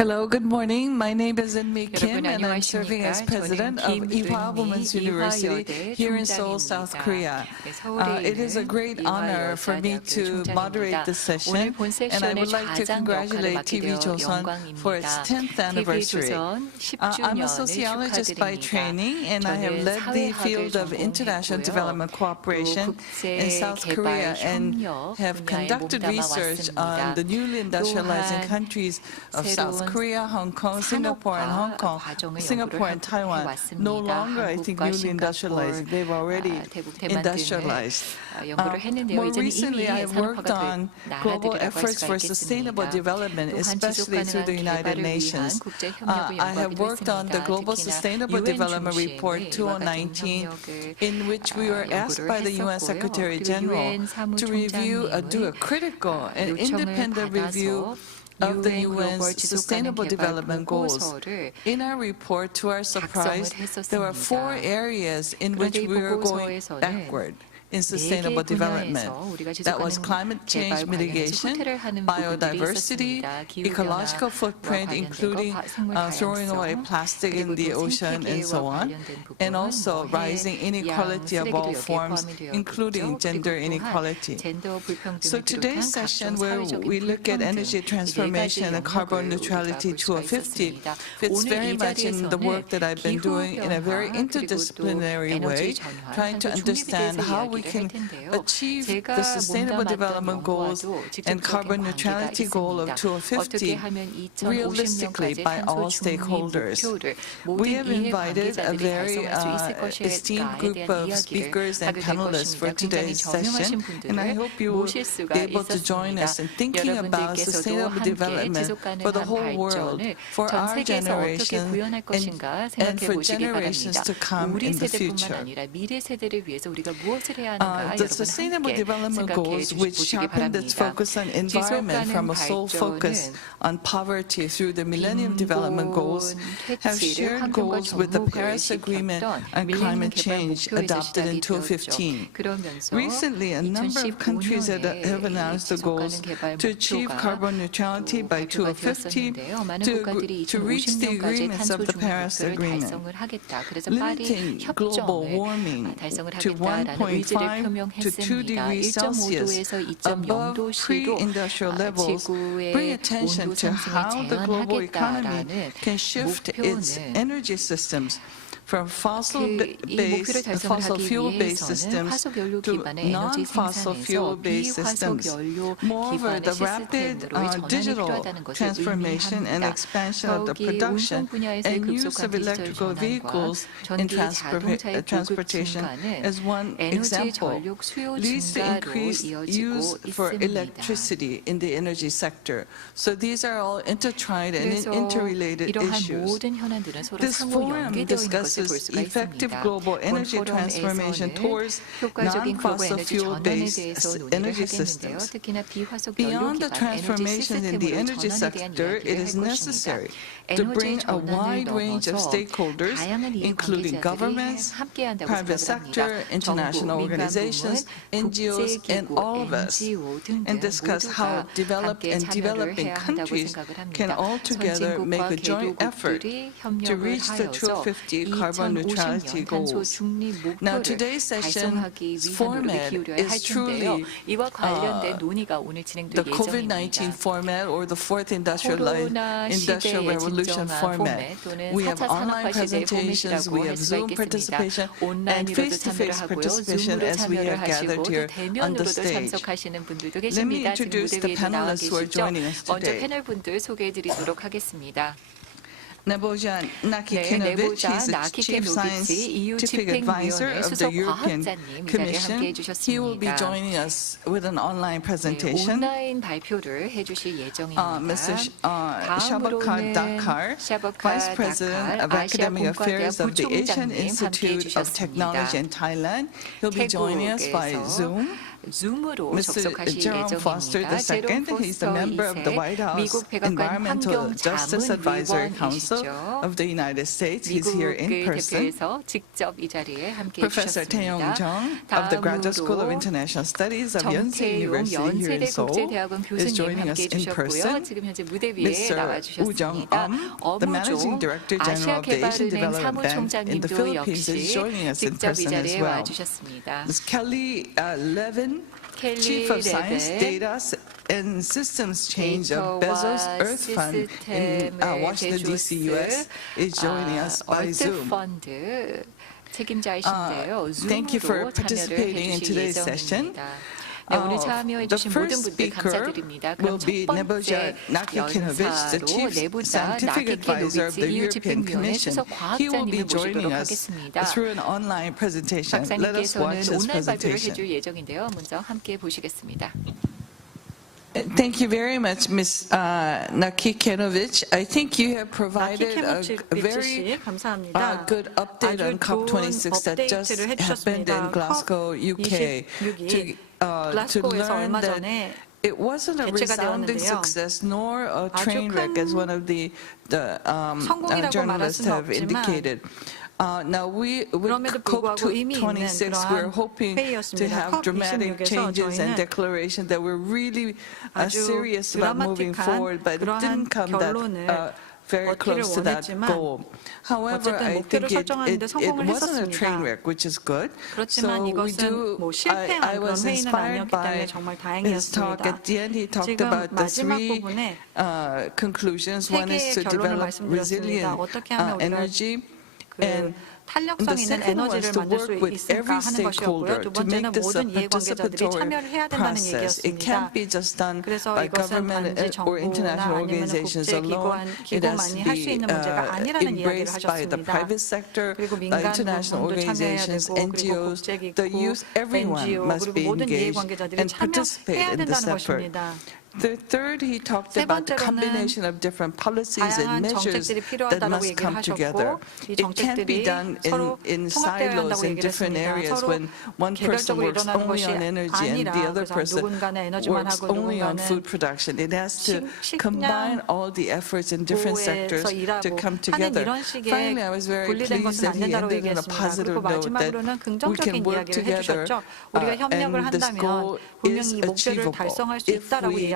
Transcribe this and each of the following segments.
Hello, good morning. My name is Eunmi Kim, 여러분 and I'm serving as 안녕하십니까? president of 저는 Ewha Women's University 이화여대 here in Seoul, South 총장입니다. Korea. 네, 서울에 It is a 있는 great honor for me 이화여자대학교 to moderate 총장입니다. this session, 오늘 본 and I 세션의 would like to 좌장 역할을 congratulate 맡게 되어 TV조선 for its 영광입니다. 10th anniversary. TV조선 I'm a 10주년을 sociologist by 축하드립니다. training, and I have 저는 led the 사회학을 field of international 전공했고요. development 또 cooperation in South Korea 국제개발 and 협력 have 분야에 conducted 몸담아 research on 왔습니다. the newly industrializing 또한 countries of South Korea, Hong Kong, Singapore, and Hong Kong, 과정을 Singapore 연구를 and Taiwan. No 해왔습니다. longer, I think, 한국과 newly industrialized. 싱가포르, They've already 태국, 대만 등을 industrialized. 연구를 했는데요. More 이제는 recently, 이미 I have worked 산업화가 on global 나아들이라고 할 efforts 수가 for sustainable 있겠습니다. development, 또한 especially through the United 지속가능한 개발을 위한 Nations. 국제 협력을 I have 연구하기도 worked on the 했습니다. Global 특히나 Sustainable UN Development Report 중심의 이와 같은 2019, 협력을 in which we were asked by the UN 했었고요. Secretary 그리고 General UN to review, do a critical and independent review of the UN's Sustainable Development Goals. In our report, to our surprise, there were 4 areas in which we were going backward in sustainable development. That was climate change mitigation, biodiversity, ecological footprint, including throwing away plastic in the ocean and so on, and also rising inequality of all forms, including gender inequality. So today's session, where we look at energy transformation and carbon neutrality 2050, fits very much in the work that I've been doing in a very interdisciplinary way, trying to understand how we can achieve the Sustainable Development Goals and carbon neutrality goal of 2050 realistically by all stakeholders. We have invited a very esteemed group of speakers and panelists for today's session, and I hope you will be able to join us in thinking about sustainable development for the whole world, for our generation, and for generations to come in the future. The Sustainable Development Goals, which sharpened its focus on environment from a sole focus on poverty through the Millennium Development Goals, have shared goals with the Paris Agreement on climate change adopted in 2015. Recently, a number of countries have announced the goals to achieve carbon neutrality by 2050 to reach the agreements of the Paris Agreement, limiting global warming to 1.5 to 2 degrees Celsius above pre-industrial levels, bring attention to how the global economy can shift its energy systems from fossil fuel-based systems to non-fossil fuel-based systems. Moreover, the rapid digital transformation and expansion of the production and use of electrical vehicles in transportation as one example leads to increased use for electricity in the energy sector. So these are all intertwined and interrelated issues. This forum discusses effective global energy transformation towards non-fossil fuel-based energy systems. Beyond the transformation in the energy sector, it is necessary to bring a wide range of stakeholders, including governments, private sector, international organizations, NGOs, and all of us, and discuss how developed and developing countries can all together make a joint effort to reach the 2050 carbon neutrality goals. Now, today's session's format is truly the COVID-19 format or the fourth industrial revolution format. We have online presentations, we have Zoom participation, and face-to-face participation as we have gathered here on the stage. Let me introduce the panelists who are joining us 먼저 today. 패널 분들 소개해드리도록 하겠습니다. Nebojsa Nakikinovich, he's the Chief Scientific Advisor of the European Commission. He will be joining us with an online presentation. 온라인 발표를 해주실 예정입니다. Mr. Shabakar Dakar, Vice President of Academic Affairs of the Asian Institute of Technology in Thailand. He'll be joining us by Zoom. 줌으로 Mr. 접속하실 Jerome Foster 예정입니다. 제롬 II, he's the 포스터 member of the 2세 White House 미국 백악관 Environmental 환경 Justice 자문 Advisory Council 위원이시죠. of the United States. He's here in 미국을 person. 대표해서 직접 이 자리에 함께해 Professor Tae-Yong 주셨습니다. Jung of the Graduate School of 다음으로 International Studies of Yonsei 정태용 University here in 연세대 Seoul 국제대학원 is 교수님 joining us 함께해 in 주셨고요. person. 지금 현재 무대 위에 Mr. Woo 나와주셨습니다. the Managing Director General of the Asian 아시아개발은행 Development Bank in the 사무총장님도 Philippines, is 역시 joining us in 직접 이 person as 자리에 well. 와주셨습니다. Ms. Kelly Levin, Chief of Science, Data and Systems Change of Bezos Earth Fund in Washington, D.C., U.S., is joining us by Zoom. 펀드 책임자이신데요. Thank you for 줌으로 참여를 participating in 해주실 today's session. 예정입니다. 네, 오늘 참여해주신 모든 분들 감사드립니다. 그럼 첫 번째 연사로 내부자 나키케노비치 이유집행위원회 수석 과학자님을 모시도록 하겠습니다. 박사님께서는 온라인 발표를 해줄 예정인데요. 먼저 함께 보시겠습니다. Thank you very much, Ms. Nakikenovich. I think you have provided a very good update on COP26 that just happened in Glasgow, UK. To learn that it wasn't a resounding success nor a train wreck, as one of the journalists have indicated. Now, with COP26, we're hoping to have dramatic changes and declarations that we're really serious about moving forward, but it didn't come that very close to that goal. However, I think it wasn't a train wreck, which is good. So I was inspired by his talk. At the end, he talked about the three conclusions. One is to develop resilient energy. And 탄력성 있는 에너지를 만들 수 있을까 하는 것이었고요. 두 번째는 모든 이해관계자들이 참여를 해야 된다는 얘기였습니다. 그래서 이것은 단지 정부나 아니면 국제기구만이 할 수 있는 문제가 아니라는 이야기를 하셨습니다. 그리고 민간 부분도 참여해야 되고 그리고 국제기구, NGO 그리고 모든 이해관계자들이 참여해야 된다는 것입니다. The third, he talked about the combination of different policies and measures that must come together. It can't be done in silos in different areas when one person works only on energy and the other person works only on food production. It has to combine all the efforts in different sectors to come together. Finally, I was very pleased that he ended on a positive note that we can work together and this goal is achievable if we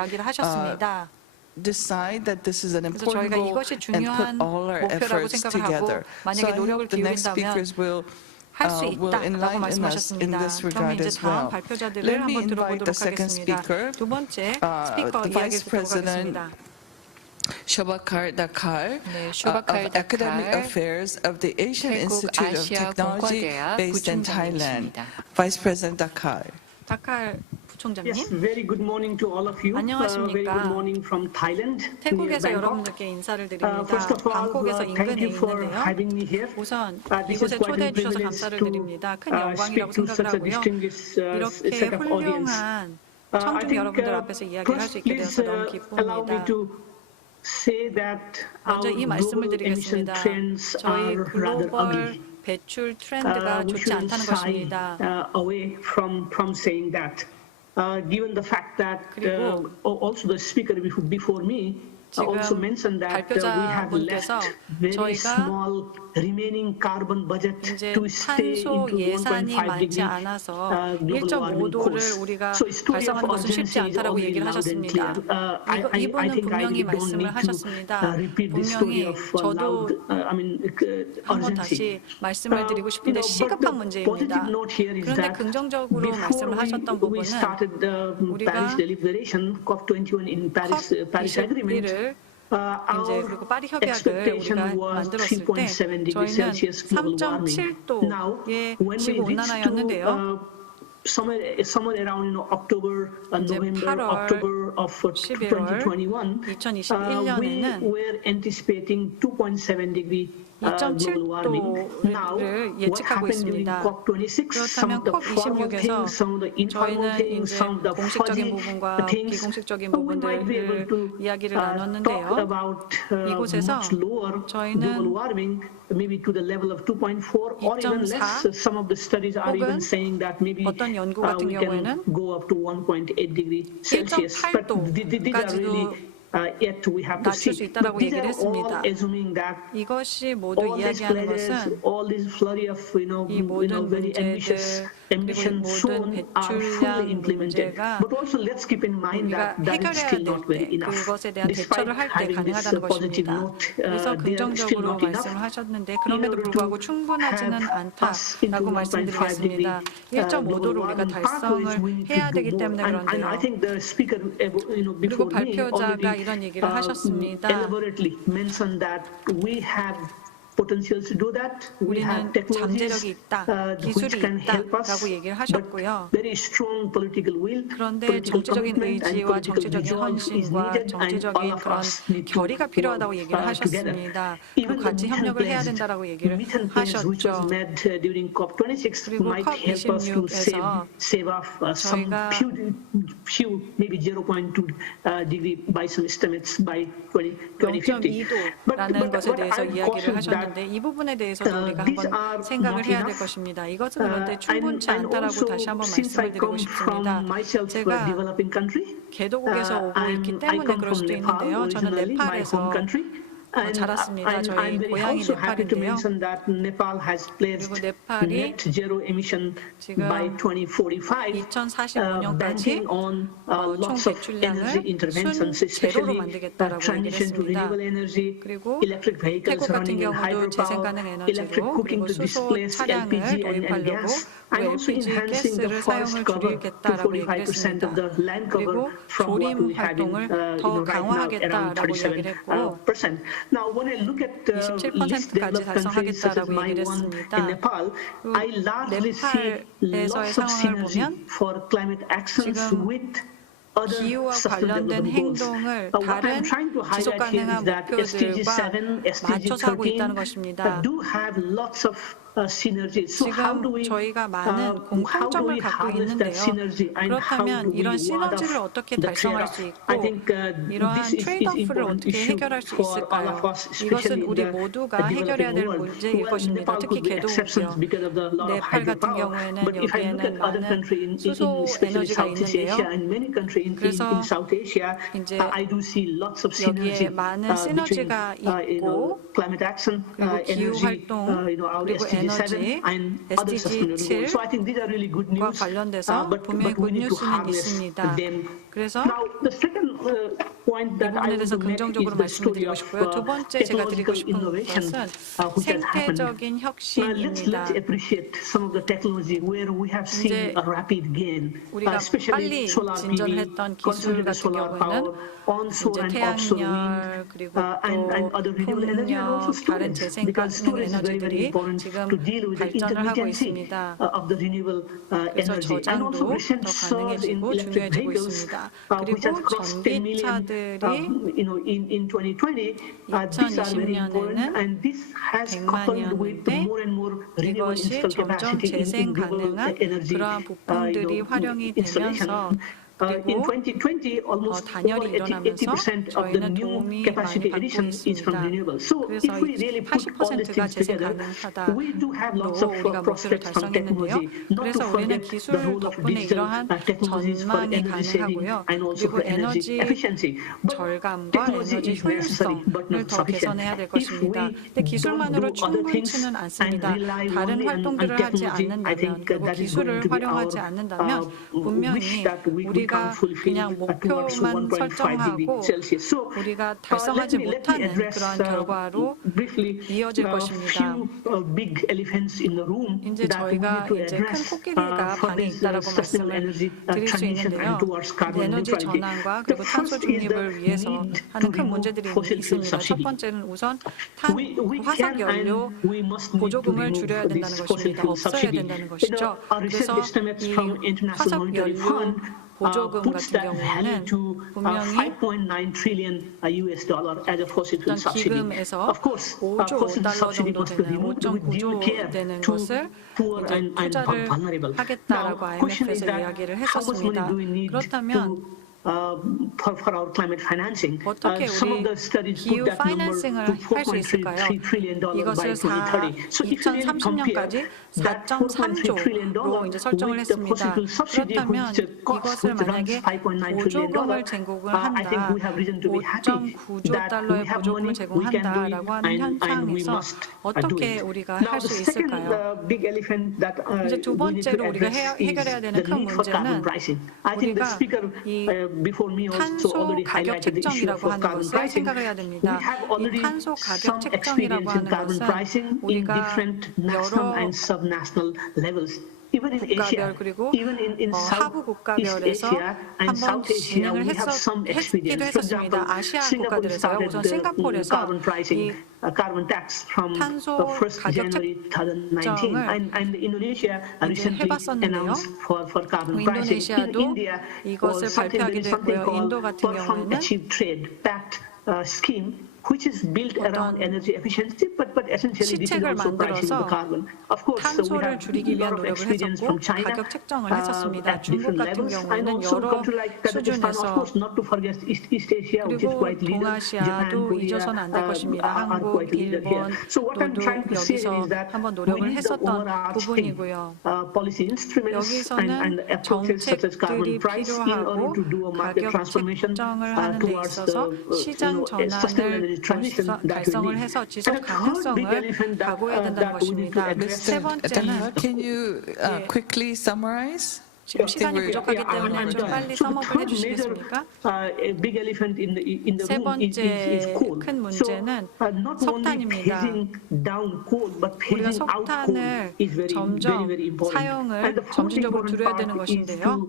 decide that this is an important goal and put all our efforts together. So I hope the next speakers will enlighten us in this regard as well. Let me invite the second speaker, the Vice President Shobhakar Dakar of Academic Affairs of the Asian Institute of Technology based in Thailand. Vice President Dakar. 부총장님. Yes, very good morning to all of you. 안녕하십니까. Very good morning from Thailand. 태국에서 여러분들께 인사를 드립니다. First of all, 방콕에서 thank 인근에 you for 있는데요. having me here. 우선 This is 이곳에 quite 초대해 a 주셔서 privilege 감사를 to 드립니다. 큰 영광이라고 speak to 생각을 such a 하고요. distinguished 이렇게 set of audience. 훌륭한 I 청중 think 여러분들 앞에서 이야기를 할 수 있게 please 되어서 너무 allow me 기쁩니다. to say that 먼저 our 이 말씀을 global emission 드리겠습니다. trends 저희 are rather 글로벌 ugly. 배출 트렌드가 We 좋지 shouldn't 않다는 shy 것입니다. away from saying that. Given the fact that 그리고 also the speaker before me also mentioned that we have left very small remaining carbon budget to stay 탄소 into 예산이 1.5 많지 degree 않아서 global warming 1.5도를 course. 우리가 So story of 달성하는 것은 쉽지 urgency is 않다라고 already 얘기를 loud and 하셨습니다. clear. I 이분은 think I 분명히 really don't 말씀을 need to 하셨습니다. repeat the story 분명히 of 저도 loud 한번 urgency. 다시 말씀을 드리고 싶은데 시급한 문제입니다. 그런데 긍정적으로 말씀을 하셨던 we 부분은 started the Paris Declaration, COP21 in Paris Agreement. 이제 그리고 파리 협약을 우리가 만들었을 때 저희는 3.7도의 지구 온난화였는데요. Somewhere around October, November, October of 2021, we 2021년에는 were anticipating 2.7 degree 2.7도를 예측하고 있습니다. 그렇다면 COP26에서 저희는 이제 공식적인 부분과 비공식적인 부분들을 이야기를 나눴는데요. 이곳에서 저희는 2.4 어떤 연구 같은 경우에는 1.8도까지도 낮출 수 있다고 얘기를 했습니다. 이것이 모두 이야기하는 것은 이 모든 문제들 그리고 이 모든 배출량 문제가 우리가 해결해야 될 때 그것에 대한 대처를 할 때 가능하다는 것입니다. 그래서 긍정적으로 말씀을 하셨는데 그럼에도 불구하고 충분하지는 않다라고 말씀드리겠습니다. 1.5도를 우리가 달성을 해야 되기 때문에 그런데요. 그리고 발표자가 이런 얘기를 하셨습니다. 우리는 잠재력이 있다, 기술이 있다라고 얘기를 하셨고요. 그런데 정치적인 의지와 정치적인 헌신과 정치적인 그런 결의가 필요하다고 얘기를 하셨습니다. 그리고 같이 협력을 해야 된다라고 얘기를 하셨죠. 그리고 COP26에서 저희가 0.2도라는 것에 대해서 이야기를 하셨는데 이 부분에 대해서도 우리가 한번 생각을 해야 될 것입니다. 이것은 그런데 충분치 않다라고 다시 한번 말씀을 드리고 싶습니다. 제가 개도국에서 오고 있기 때문에 그럴 수도 있는데요. 저는 네팔에서 자랐습니다. 저희 고향이 네팔인데요. 그리고 네팔이 지금 2045년까지 총 배출량을 순제로로 만들겠다라고 얘기를 했습니다. 그리고 태국 같은 경우도 재생가능 에너지로 그리고 수소 차량을 도입하려고 LPG 가스를 사용을 줄이겠다라고 얘기를 했습니다. 그리고 조림 활동을 더 강화하겠다라고 얘기를 했고 27%까지 달성하겠다라고 얘기를 했습니다. 네팔에서의 상황을 보면 지금 기후와 관련된 행동을 다른 지속 가능한 목표들과 맞춰서 하고 있다는 것입니다. 지금 저희가 많은 공통점을 갖고 있는데요. 그렇다면 이런 시너지를 어떻게 달성할 수 있고 이러한 트레이드오프를 어떻게 해결할 수 있을까요? 이것은 우리 모두가 해결해야 될 문제일 것입니다. 특히 개도국이요. 네팔 같은 경우에는 여기에는 많은 수소 에너지가 있는데요. 그래서 이제 여기에 많은 시너지가 있고 그리고 기후활동 그리고 에너지 SDG 7과 관련돼서 분명히 굿뉴스는 있습니다. 그래서 이 부분에 대해서 긍정적으로 말씀을 드리고 싶고요. 두 번째 제가 드리고 싶은 것은 생태적인 혁신입니다. 이제 우리가 빨리 진전을 했던 기술 같은 경우에는 이제 태양열 그리고 또 풍력, 다른 재생가능 에너지들이 지금 발전을 하고 있습니다. 그래서 저장도 더 가능해지고 중요해지고 있습니다. 그리고 전기차들이 2020년에는 100만이었는데 이것이 점점 재생 가능한 그러한 부품들이 활용이 되면서 그리고 단열이 일어나면서 저희는 도움이 많이 받고 있습니다. 그래서 80%가 재생 가능하다로 우리가 목표를 달성했는데요. 그래서 우리는 기술 덕분에 이러한 전망이 가능하고요. 그리고 에너지 절감과 에너지 효율성을 더 개선해야 될 것입니다. 근데 기술만으로 충분치는 않습니다. 다른 활동들을 하지 않는다면 그리고 기술을 활용하지 않는다면 분명히 우리가 그냥 목표만 설정하고 우리가 달성하지 못하는 그러한 결과로 이어질 것입니다. 이제 저희가 이제 큰 코끼리가 방에 있다라고 말씀을 드릴 수 있는데요. 에너지 전환과 그리고 탄소 중립을 위해서 하는 큰 문제들이 있습니다. 첫 번째는 우선 화석 연료 보조금을 줄여야 된다는 것입니다. 없어야 된다는 것이죠. 그래서 이 화석 연료 보조금 puts 같은 that value 경우에는 to 분명히 5.9 trillion US dollar as a fossil fuel 어떤 subsidy. 기금에서 Of course, 5조 fossil 달러 subsidy 정도 must be 되는 removed with due 5.9조 care 되는 to 것을 poor 이제 and 투자를 vulnerable. 하겠다라고 Now, question is IMF에서 that 이야기를 how much money 했었습니다. do we need 그렇다면 for our climate financing? 어떻게 Some of 우리 the studies put 기후 that number to 파이낸싱을 할 수 있을까요? 4.3 trillion dollar by 이것을 2030. So if you really compare 2030년까지 that 4.3 trillion $4.3조로 dollar 이제 설정을 with the fossil 했습니다. fuel subsidy, 그렇다면 which costs, 이것을 which runs 만약에 5.9 trillion dollar, 보조금을 제공을 I think 한다, we have reason to be happy 5.9조 that we 달러의 have 보조금을 money, we can do it, 제공한다라고 하는 and we 현상에서 must do 어떻게 it. 우리가 Now, 할 the 수 second 있을까요? big elephant that 이제 두 we need to 번째로 우리가 address is 해결해야 되는 the 큰 need for carbon 문제는 pricing. I think the 우리가 speaker 이 before me also 탄소 already 가격 highlighted the issue 책정이라고 of 하는 carbon 것을 pricing. 생각을 해야 We 됩니다. have 이 already 탄소 가격 some 책정이라고 experience in 하는 carbon 것은 pricing in 우리가 different national 여러 and subnational levels. Even in Asia, 국가별 그리고 even in 하부 Southeast 국가별에서 Asia and 한번 South Asia, 진행을 we have some 했기도 experience. For example, 했었습니다. 아시아 Singapore 국가들에서요. started 우선 the 싱가포르에서 carbon pricing, 이 carbon tax from 탄소 1st 가격 January 2019, 책정을 and Indonesia 이제 recently 해봤었는데요. announced for carbon pricing. In 인도네시아도 India, 이것을 there is something 발표하기도 했고요. called 인도 같은 Perform 경우에는 Achieve Trade Pact scheme, which is built around 어떤 energy efficiency, but essentially this is 시책을 also pricing the 만들어서 carbon. Of course, we 탄소를 have 줄이기 a lot 위한 of 노력을 experience 했었고 from China 가격 책정을 했었습니다. at 중국 different 같은 levels, and 경우에는 also 여러 countries like Kazakhstan, of 수준에서 course, not to forget East Asia, which is 그리고 quite leader. Japan, 동아시아도 Korea 잊어서는 안 될 것입니다. are 한국, quite leader here. 일본, So what I'm 너도 trying to say 여기서 is that 한번 we 노력을 need the 했었던 overarching 부분이고요. policy instruments and 여기서는 approaches such as carbon 정책들이 price in order 필요하고 to do a market 가격 transformation 책정을 하는 데 towards 있어서 the 시장 sustainable energy 전환을 transition that we 달성을 need. 해서 And 지속 the third big 가능성을 elephant 각오해야 된다는 that we need to 것입니다. address. 세 번째는 Can you quickly summarize? 지금 시간이 부족하기 때문에 I'm 좀 done. 빨리 So the 서머를 third major 해주시겠습니까? big elephant in the 세 room is 번째 coal. 큰 So 문제는 not only 석탄입니다. phasing down coal, but 우리가 phasing out coal 석탄을 is very 점점 important. 사용을 And the fourth 점진적으로 important 줄여야 part 되는 is 것인데요.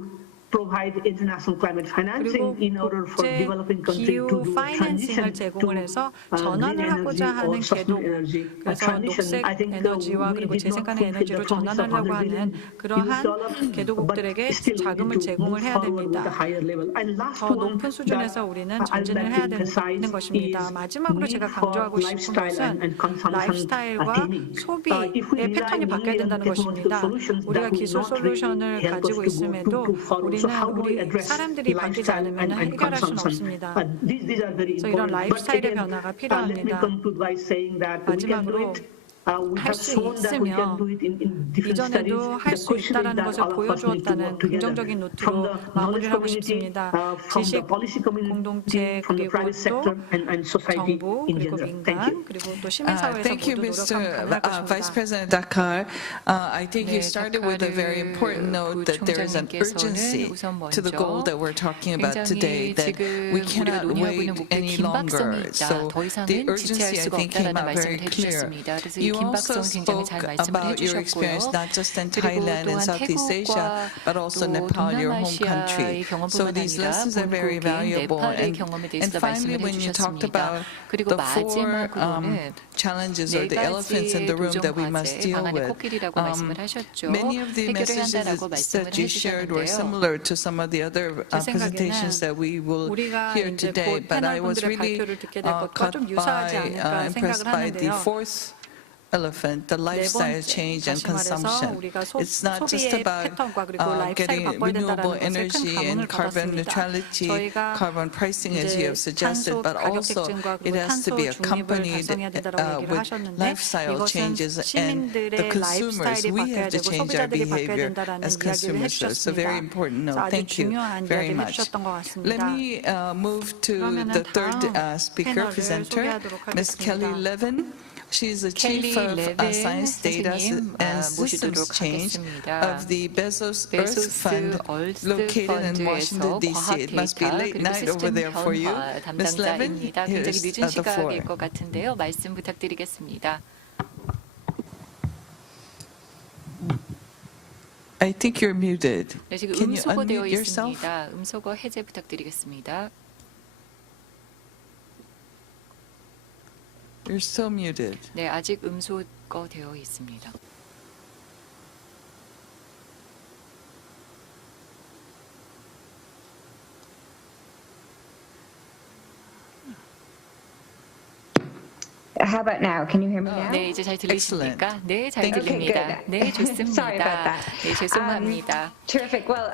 to provide international climate financing 그리고 in order for 국제 developing countries to 기후 do a transition 파이낸싱을 제공을 해서 to green 전환을 energy 하고자 or 하는 sustainable 계도, energy 그래서 transition. 녹색 I think 에너지와 we 그리고 did not 재생가능 fulfill 에너지로 the promise of 전환하려고 100 하는 billion 그러한 but 개도국들에게 still we 자금을 need to 제공을 move 해야 forward with a 됩니다. higher level. And last 더 one 높은 수준에서 that 우리는 I'd 전진을 like 해야 to 되는 emphasize 것입니다. is 마지막으로 need 제가 for 강조하고 싶은 lifestyle 것은 and consumption 라이프스타일과 taming. 소비의 If we rely 패턴이 바뀌어야 only on 된다는 technological 것입니다. solutions 우리가 that will 기술 not really 솔루션을 help us 가지고 to go 있음에도 too far. So 우리는 how do we 우리 address 사람들이 바뀌지 lifestyle 않으면 and 해결할 수는 consumption? 없습니다. These are very 그래서 이런 important. But 라이프스타일의 again, 변화가 let me 필요합니다. conclude by saying that we can do 마지막으로 it. We 할 have 수 shown that we can 있으며 do it in different studies. 이전에도 할 The 수 question is 있다라는 that 것을 all of us need to 보여주었다는 work together. 긍정적인 From 노트로 the knowledge 마무리를 하고 community, 싶습니다. from the 지식 policy community, 공동체 from the 그리고 private sector 또 and society 정부 in 그리고 general. Thank you. 민간 그리고 또 시민사회에서 Thank you, 모두 Mr. 노력하면 가능할 Vice 것입니다. President Dakar. I think you 네, started with a very important note that there is an urgency 우선 to the goal 먼저 that we're talking about today, 굉장히 that we 지금 우리가 cannot 논의하고 wait 있는 목표에 any 긴박성이 longer. 있다. So 더 the 이상은 지체할 urgency, I 수가 think, came 없다라는 out very 말씀을 clear. 해주셨습니다. 그래서 이 You also 긴박성 굉장히 잘 spoke 말씀을 about your 해주셨고요. experience not just in 그리고 Thailand and 또한 Southeast Asia, 태국과 but also 또 Nepal, your home 동남아시아의 country. So 경험뿐만 these 아니라 lessons are very 본국인 valuable. 네팔의 경험에 And 대해서도 finally, 말씀을 when you talked 해주셨습니다. about 그리고 the four 마지막으로는 challenges or the 네 elephants in the 가지의 room 도전 that we must 과제, deal 방안의 with. 코끼리라고 말씀을 하셨죠. Many of the 해결해야 한다라고 messages 말씀을 that you shared were 해주셨는데요. similar to some of the other 제 presentations that we will 우리가 hear 이제 today. 곧 But I was 패널분들의 really 발표를 듣게 될 것과 caught 좀 유사하지 by, 않을까 impressed 생각을 by the 하는데요. fourth elephant, the lifestyle change and 다시 말해서 consumption. 우리가 It's not just 소비의 about 패턴과 그리고 라이프스타일을 getting 바꿔야 renewable 된다는 것에 큰 energy and 감흥을 carbon 받았습니다. neutrality, 저희가 carbon pricing, as you 이제 have suggested, 탄소 but 가격 also 책정과 it 그리고 has to 탄소 be 중립을 accompanied 달성해야 된다고 얘기를 with 하셨는데 lifestyle 이것은 changes and the 시민들의 consumers. 라이프스타일이 We 바뀌어야 have to 되고 change our 소비자들이 바뀌어야 behavior 된다라는 as 이야기를 consumers. So it's a very 해주셨습니다. important 그래서 note. 아주 Thank you 중요한 very 이야기를 much. 해주셨던 것 Let 같습니다. me move to 그러면은 the third 다음 speaker, 패널을 presenter, 소개하도록 Ms. Kelly 하겠습니다. Levin. She's the chief 켈리 of 레빈 science data 선생님 and systems 모시도록 change 하겠습니다. of the Bezos Earth 베소스 Fund 얼스 located in Washington, 펀드에서 D.C. 과학 It must be 데이터 late 그리고 night over 시스템 there for you. 변화 Ms. Levin, 담당자입니다. here's 굉장히 늦은 the floor. 시각일 것 같은데요. 말씀 부탁드리겠습니다. I think you're muted. 네, 지금 Can you 음소거되어 unmute yourself? 있습니다. 음소거 해제 부탁드리겠습니다. You're still muted. 네, 아직 음소거되어 있습니다. How about now? Can you hear me now? 네, 이제 잘 들리십니까? 네, 잘 Thank you. 들립니다. 네, 좋습니다. Sorry about that. 네, 죄송합니다. Terrific. Well,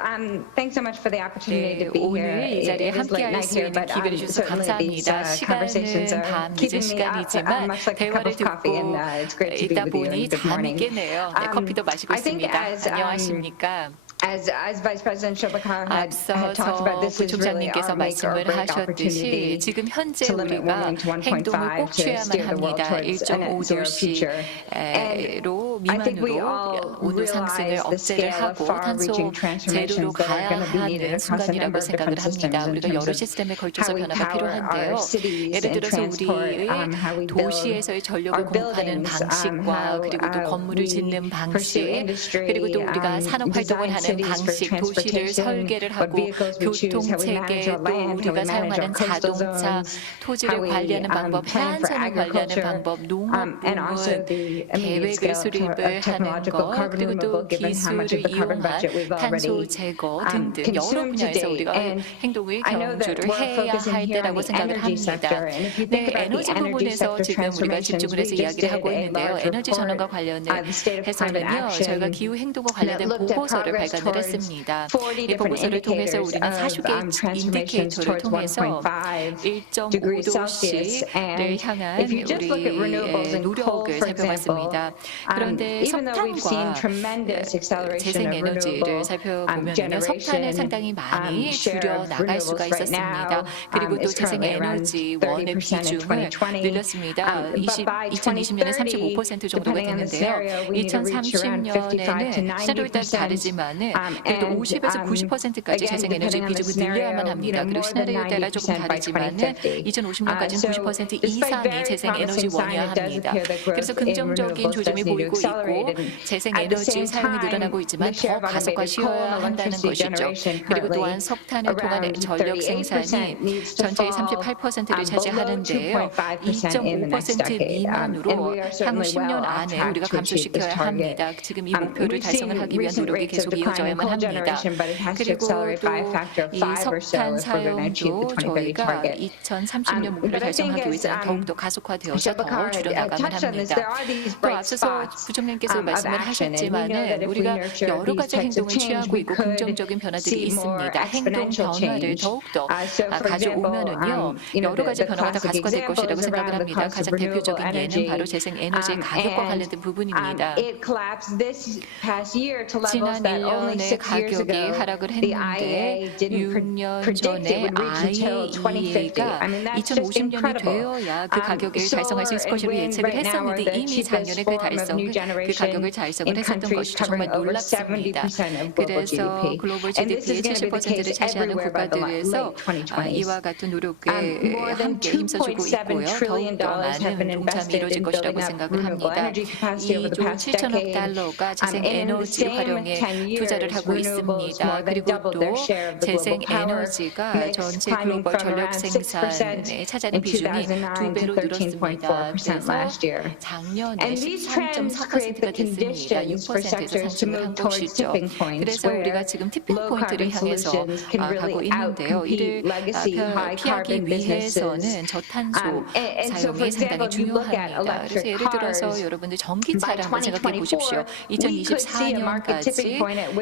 thanks so much for the opportunity 네, to be here. 오늘 이 자리에 It is late 함께할 night 수 here, 있는 but 기회를 주셔서 certainly these 감사합니다. conversations 시간은 are 밤 늦은 keeping me up 시간이지만 much like a cup 대화를 of coffee, and 듣고 it's great to be 있다 with you. 보니 And good 잠이 morning. 깨네요. 네, 커피도 마시고 I think 있습니다. 안녕하십니까? As Vice President Shobhakar had talked 앞서서 about, this is really 부총장님께서 our make or 말씀을 break 하셨듯이 opportunity 지금 현재 to limit 우리가 warming to 1.5 행동을 꼭 to 취해야만 steer the world 합니다. towards a net zero future. 1.5도씨로 I think we 미만으로 all 온도 상승을 realize the 억제를 scale of 하고 탄소 far-reaching 제로로 transformations that are 가야 going to be 하는 needed across a 순간이라고 number of 생각을 different systems 합니다. in 우리가 terms 여러 of 시스템에 how 걸쳐서 we 변화가 power 필요한데요. our cities 예를 and 들어서 transport, 우리의 how we build 도시에서의 전력을 our 공급하는 buildings, 방식과 그리고 또 건물을 we 짓는 pursue 방식 industry, 그리고 또 우리가 산업 활동을 design 하는 cities for 방식, 도시를 transportation, 설계를 what 하고 vehicles we choose, how we manage 교통체계 our 또 land, how 우리가 we manage 사용하는 our coastal 자동차, zones, 토지를 how we 관리하는 방법, plan for 해안선을 관리하는 agriculture, 방법, 농업 and also 부문, the immediate 계획을 scale 수립을 of 하는 technological 것, carbon 그리고 또 removal, given how much of 기술을 the carbon 이용한 budget we've 탄소 already 제거 등등 여러 consumed 분야에서 today. 우리가 And 행동을 I know that 경주를 we're 해야 focusing 할 here on 때라고 the 생각을 energy 합니다. sector, and if you think 네, about the 에너지 energy 부분에서 sector 지금 우리가 transformations, 집중을 we 해서 just 이야기를 did 하고 a 있는데요. large 에너지 전환과 report, 관련해서는요, the state of climate 저희가 action, 기후 행동과 that 관련된 looked at 보고서를 progress 발간을 towards 했습니다. 40 이 different 보고서를 통해서 indicators 우리는 of 40개 transformations 인디케이터를 towards 통해서 1.5 degrees Celsius. 1.5도씨를 And 향한 if you just look at renewables 우리의 and coal, 노력을 for example, 살펴봤습니다. 그런데 even though we've seen 석탄과 tremendous acceleration of 재생에너지를 renewable 살펴보면요, 석탄을 generation, 상당히 많이 share 줄여 of 나갈 renewables 수가 right 있었습니다. now 그리고 또 is currently around 재생에너지원의 30% in 비중을 2020. 늘렸습니다. But by 2020년에 2030, 35% 정도가 depending on the 됐는데요. scenario, we need to reach around 55 to 2030년에는 시나리오에 따라 90%. 다르지만은 그래도 50에서 90%까지 again, 재생에너지 depending on the 비중을 scenario, 늘려야만 합니다. 그리고 more than 시나리오에 따라 조금 90% by 다르지만은 2050. 2050년까지는 So 90% despite 이상이 very 재생에너지원이어야 promising sign, it does 합니다. appear that growth 그래서 in 긍정적인 renewables 조짐이 does need to 보이고 accelerate. 있고 And at the 재생에너지 same 사용이 늘어나고 time, 있지만 the share 더 of unabated coal 가속화시켜야 and 한다는 electricity 것이죠. generation 그리고 또한 currently 석탄을 통한 around 전력 38% 생산이 needs to 전체의 fall 38%를 below 차지하는데요. 2.5% in the next 2.5% decade. And 미만으로 we are 향후 certainly 10년 well off 안에 track 우리가 to achieve this 감소시켜야 target. 합니다. 지금 이 목표를 We've seen 달성을 하기 위한 recent 노력이 rates of 계속 decline in 이어져야만 coal 합니다. generation, but it has to 그리고 accelerate by a factor of 또 이 5 or so 석탄 if we're going to achieve the 사용도 2030 저희가 target. 2030년 목표를 But I think 달성하기 as 위해서는 더욱더 가속화되어서 더 Shobhakar 줄여나가면 touched on this, 합니다. there are these 또 bright 앞서서 spots 부총님께서 of 말씀을 action, and we know 하셨지만은 that if we 우리가 nurture 여러 these 가지 types of 행동을 change, 취하고 we 있고 could 긍정적인 변화들이 see more 있습니다. 행동 exponential 변화를 change. 더욱더 So for example, 가져오면은요, 여러 가지 the 변화가 다 classic 가속화될 example 것이라고 is 생각을 around the 합니다. cost 가장 of renewable 대표적인 예는 energy. 바로 재생에너지 가격과 관련된 부분입니다. It collapsed this past year to levels 지난 that only 1년에 6 years 가격이 ago 하락을 the 했는데 IEA didn't 6년 predict it 전에 would reach until 2050. IEA가 I mean, that's just 2050년이 incredible. 되어야 그 가격을 달성할 수 있을 것이라고 예측을 했었는데 이미 작년에 그 가격을 달성을 했었던 것이 정말 놀랍습니다. 그래서 글로벌 GDP의 70%를 차지하는 국가들에서 이와 같은 노력에 함께 힘써주고 있고요. 더욱더 많은 동참이 이루어질 것이라고 생각을 합니다. 2조 7천억 달러가 재생에너지 활용에 투자를 하고 있습니다. 그리고 또 재생에너지가 전체 글로벌 전력 생산에 차지하는 비중이 2배로 늘었습니다. 그래서 작년에 13.4%가 됐습니다. 6%에서 상승을 한 것이죠. 그래서 우리가 지금 티핑 포인트를 향해서 가고 있는데요. 이를 피하기 위해서는 저탄소 사용이 상당히 중요합니다. 그래서 예를 들어서 여러분들 전기차를 한번 생각해 보십시오. 2024년까지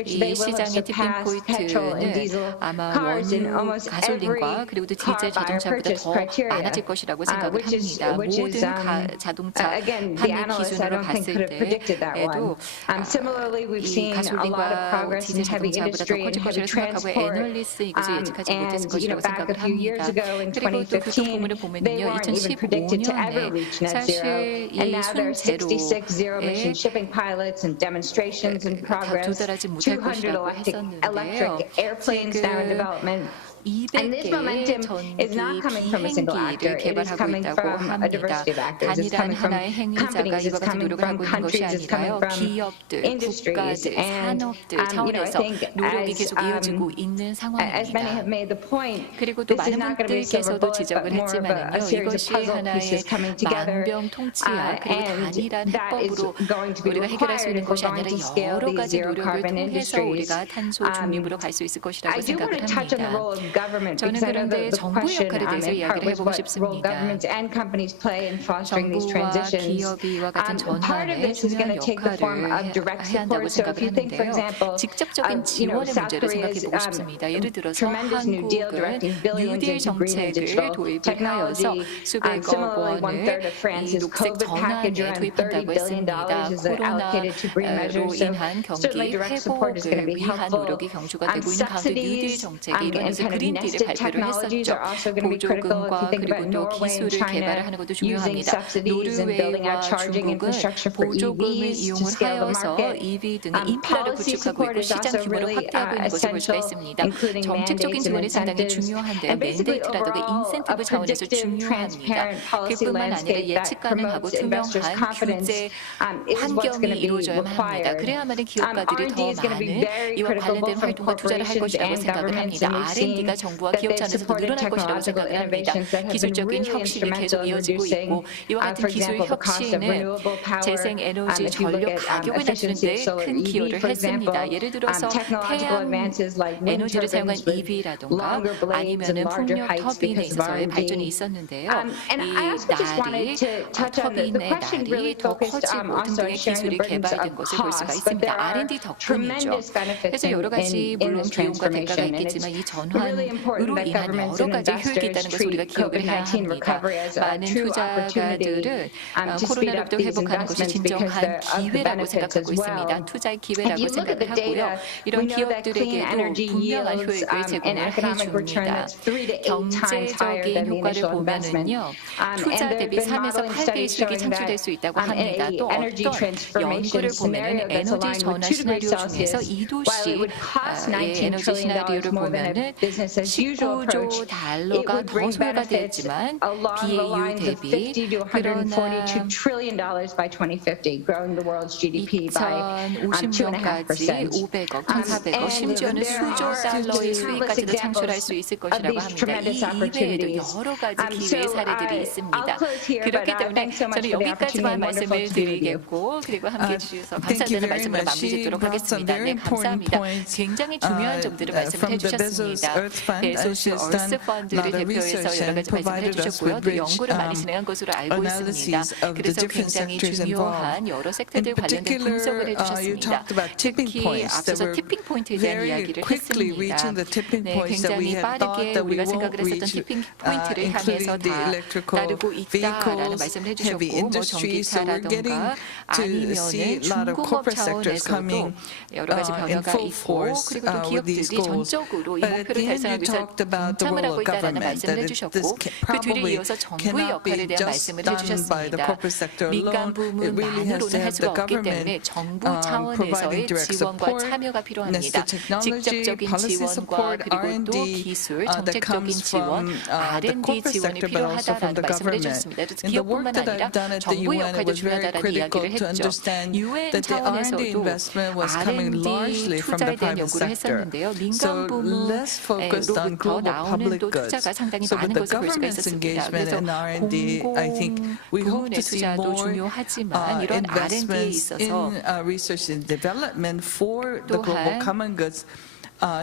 이 시장의 티핑 포인트는 아마 원유 가솔린과 그리고 또 디젤 자동차보다 더 많아질 것이라고 생각을 합니다. 모든 자동차 판매 기준으로 봤을 때에도 이 가솔린과 디젤 자동차보다 더 커질 것이라고 생각하고 애널리스트 이것을 예측하지 못했을 것이라고 생각을 합니다. 그리고 또 교통 부문을 보면요, 2015년에 사실 이 순제로에 도달하지 못할 것이라고 했었는데요. 지금 200개의 전기 비행기를 개발하고 있다고 합니다. 단일한 하나의 행위자가 이와 같은 노력을 하고 있는 것이 아니라요. 기업들, 국가들, 산업들 차원에서 노력이 계속 이어지고 있는 상황입니다. 그리고 또 많은 분들께서도 지적을 했지만요. 이것이 하나의 만병통치약 그리고 단일한 해법으로 우리가 해결할 수 있는 것이 아니라 여러 가지 노력을 통해서 우리가 탄소 중립으로 갈 수 있을 것이라고 생각을 합니다. 저는 그런데 정부 역할에 대해서 이야기를 해보고 싶습니다. 정부와 기업이 이와 같은 전환에 중요한 역할을 해야 한다고 생각을 하는데요. 직접적인 지원의 문제를 생각해보고 싶습니다. 예를 들어서 한국은 뉴딜 정책을 도입을 하여서 수백억 원을 이 녹색 전환에 도입한다고 했습니다. 코로나로 인한 경기 회복을 위한 노력이 경주가 되고 있는 가운데 뉴딜 정책에 일원에서 그린딜을 발표를 했었죠. 보조금과 그리고 또 기술을 개발하는 것도 중요합니다. 노르웨이와 중국은 보조금을 이용을 하여서 EV 등의 인프라를 구축하고 있고 시장 규모를 확대하고 있는 것을 볼 수가 있습니다. 정책적인 지원이 상당히 중요한데요. 맨데이트라든가 인센티브 차원에서 중요합니다. 그뿐만 아니라 예측 가능하고 투명한 규제 환경이 이루어져야만 합니다. 그래야만 기업가들이 더 많은 이와 관련된 활동과 투자를 할 것이라고 생각을 합니다. R&D가 정부와 기업 차원에서도 늘어날 것이라고 생각을 합니다. 기술적인 혁신이 계속 이어지고 있고 이와 같은 기술 혁신은 재생에너지 전력 가격을 낮추는 데 큰 기여를 했습니다. 예를 들어서 태양 에너지를 사용한 EV라든가 아니면은 풍력 터빈에 있어서의 발전이 있었는데요. 이 터빈의 날이 더 커지고 등등의 기술이 개발된 것을 볼 수가 있습니다. R&D 덕분이죠. 그래서 여러 가지 물론 비용과 대가가 있겠지만 이 전환으로 인한 여러 가지 효익이 있다는 것을 우리가 기억을 해야 합니다. 많은 투자가들은 코로나로부터 회복하는 것이 진정한 기회라고 생각하고 있습니다. 투자의 기회라고 생각을 하고요. 이런 기업들에게도 분명한 효익을 제공을 해줍니다. 경제적인 효과를 보면은요, 투자 대비 3에서 8배의 수익이 창출될 수 있다고 합니다. 또 어떤 연구를 보면은 에너지 전환 시나리오 중에서 2도시의 에너지 시나리오를 보면은 19조 달러가 더 소요가 되었지만 BAU 대비 그러나 2050년까지 500억, 1,400억, 심지어는 수조 달러의 수익까지도 창출할 수 있을 것이라고 합니다. 이 이외에도 여러 가지 기회의 사례들이 있습니다. 그렇기 때문에 저는 여기까지만 말씀을 드리겠고 그리고 함께해 주셔서 감사하다는 말씀으로 마무리 짓도록 하겠습니다. 네, 감사합니다. 굉장히 중요한 점들을 말씀을 해주셨습니다. 베소스 얼스 펀드를 대표해서 여러 가지 말씀을 해주셨고요. 또 연구를 많이 진행한 것으로 알고 있습니다. 그래서 굉장히 중요한 여러 섹터들 관련된 분석을 해주셨습니다. 특히 앞서서 티핑 포인트에 대한 이야기를 했습니다. 네, 굉장히 빠르게 우리가 생각을 했었던 티핑 포인트를 향해서 다 따르고 있다라는 말씀을 해주셨고 뭐 전기차라든가 아니면은 중공업 차원에서도 여러 가지 변화가 있고 그리고 또 기업들이 전적으로 이 목표를 달성하기 위해서 동참을 하고 있다라는 말씀을 해주셨고 그 뒤를 이어서 정부의 역할에 대한 말씀을 해주셨습니다. 민간 부문만으로는 할 수가 없기 때문에 정부 차원에서의 지원과 참여가 필요합니다. 직접적인 지원과 그리고 또 기술, 정책적인 지원, R&D 지원이 필요하다라는 말씀을 해주셨습니다. 기업뿐만 아니라 정부 역할도 중요하다라는 이야기를 했죠. UN 차원에서도 R&D 투자에 대한 연구를 했었는데요. 민간 부문으로부터 나오는 또 투자가 상당히 많은 것을 볼 수가 있었습니다. 그래서 공공 부문의 투자도 중요하지만 이런 R&D에 있어서 또한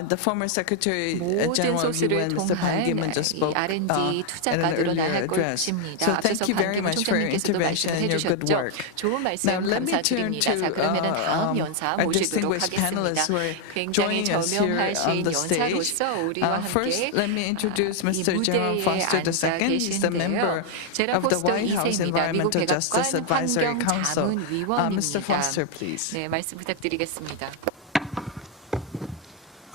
The former Secretary 모든 General of 소스를 UN, Mr. Ban 통한 Ki-moon, just spoke R&D 투자가 in an 늘어나야 earlier 할 address. 것입니다. So 앞서서 thank you very 반기문 much for your 총장님께서도 intervention 말씀을 and your good 해주셨죠. work. 좋은 말씀 Now let me turn 감사드립니다. 자, to 그러면 다음 연사 our 모시도록 distinguished 하겠습니다. panelists who are 굉장히 joining us here 저명하신 on the stage. 연사로서 우리와 First, 함께 let me introduce 이 Mr. Jerome 무대에 Foster 앉아 II. He's the member 계신데요. 제롬 of the 포스터 White House 2세입니다. 미국 Environmental Justice 백악관 Advisory Council. 환경자문위원입니다. Mr. Foster, please. 네, 말씀 부탁드리겠습니다.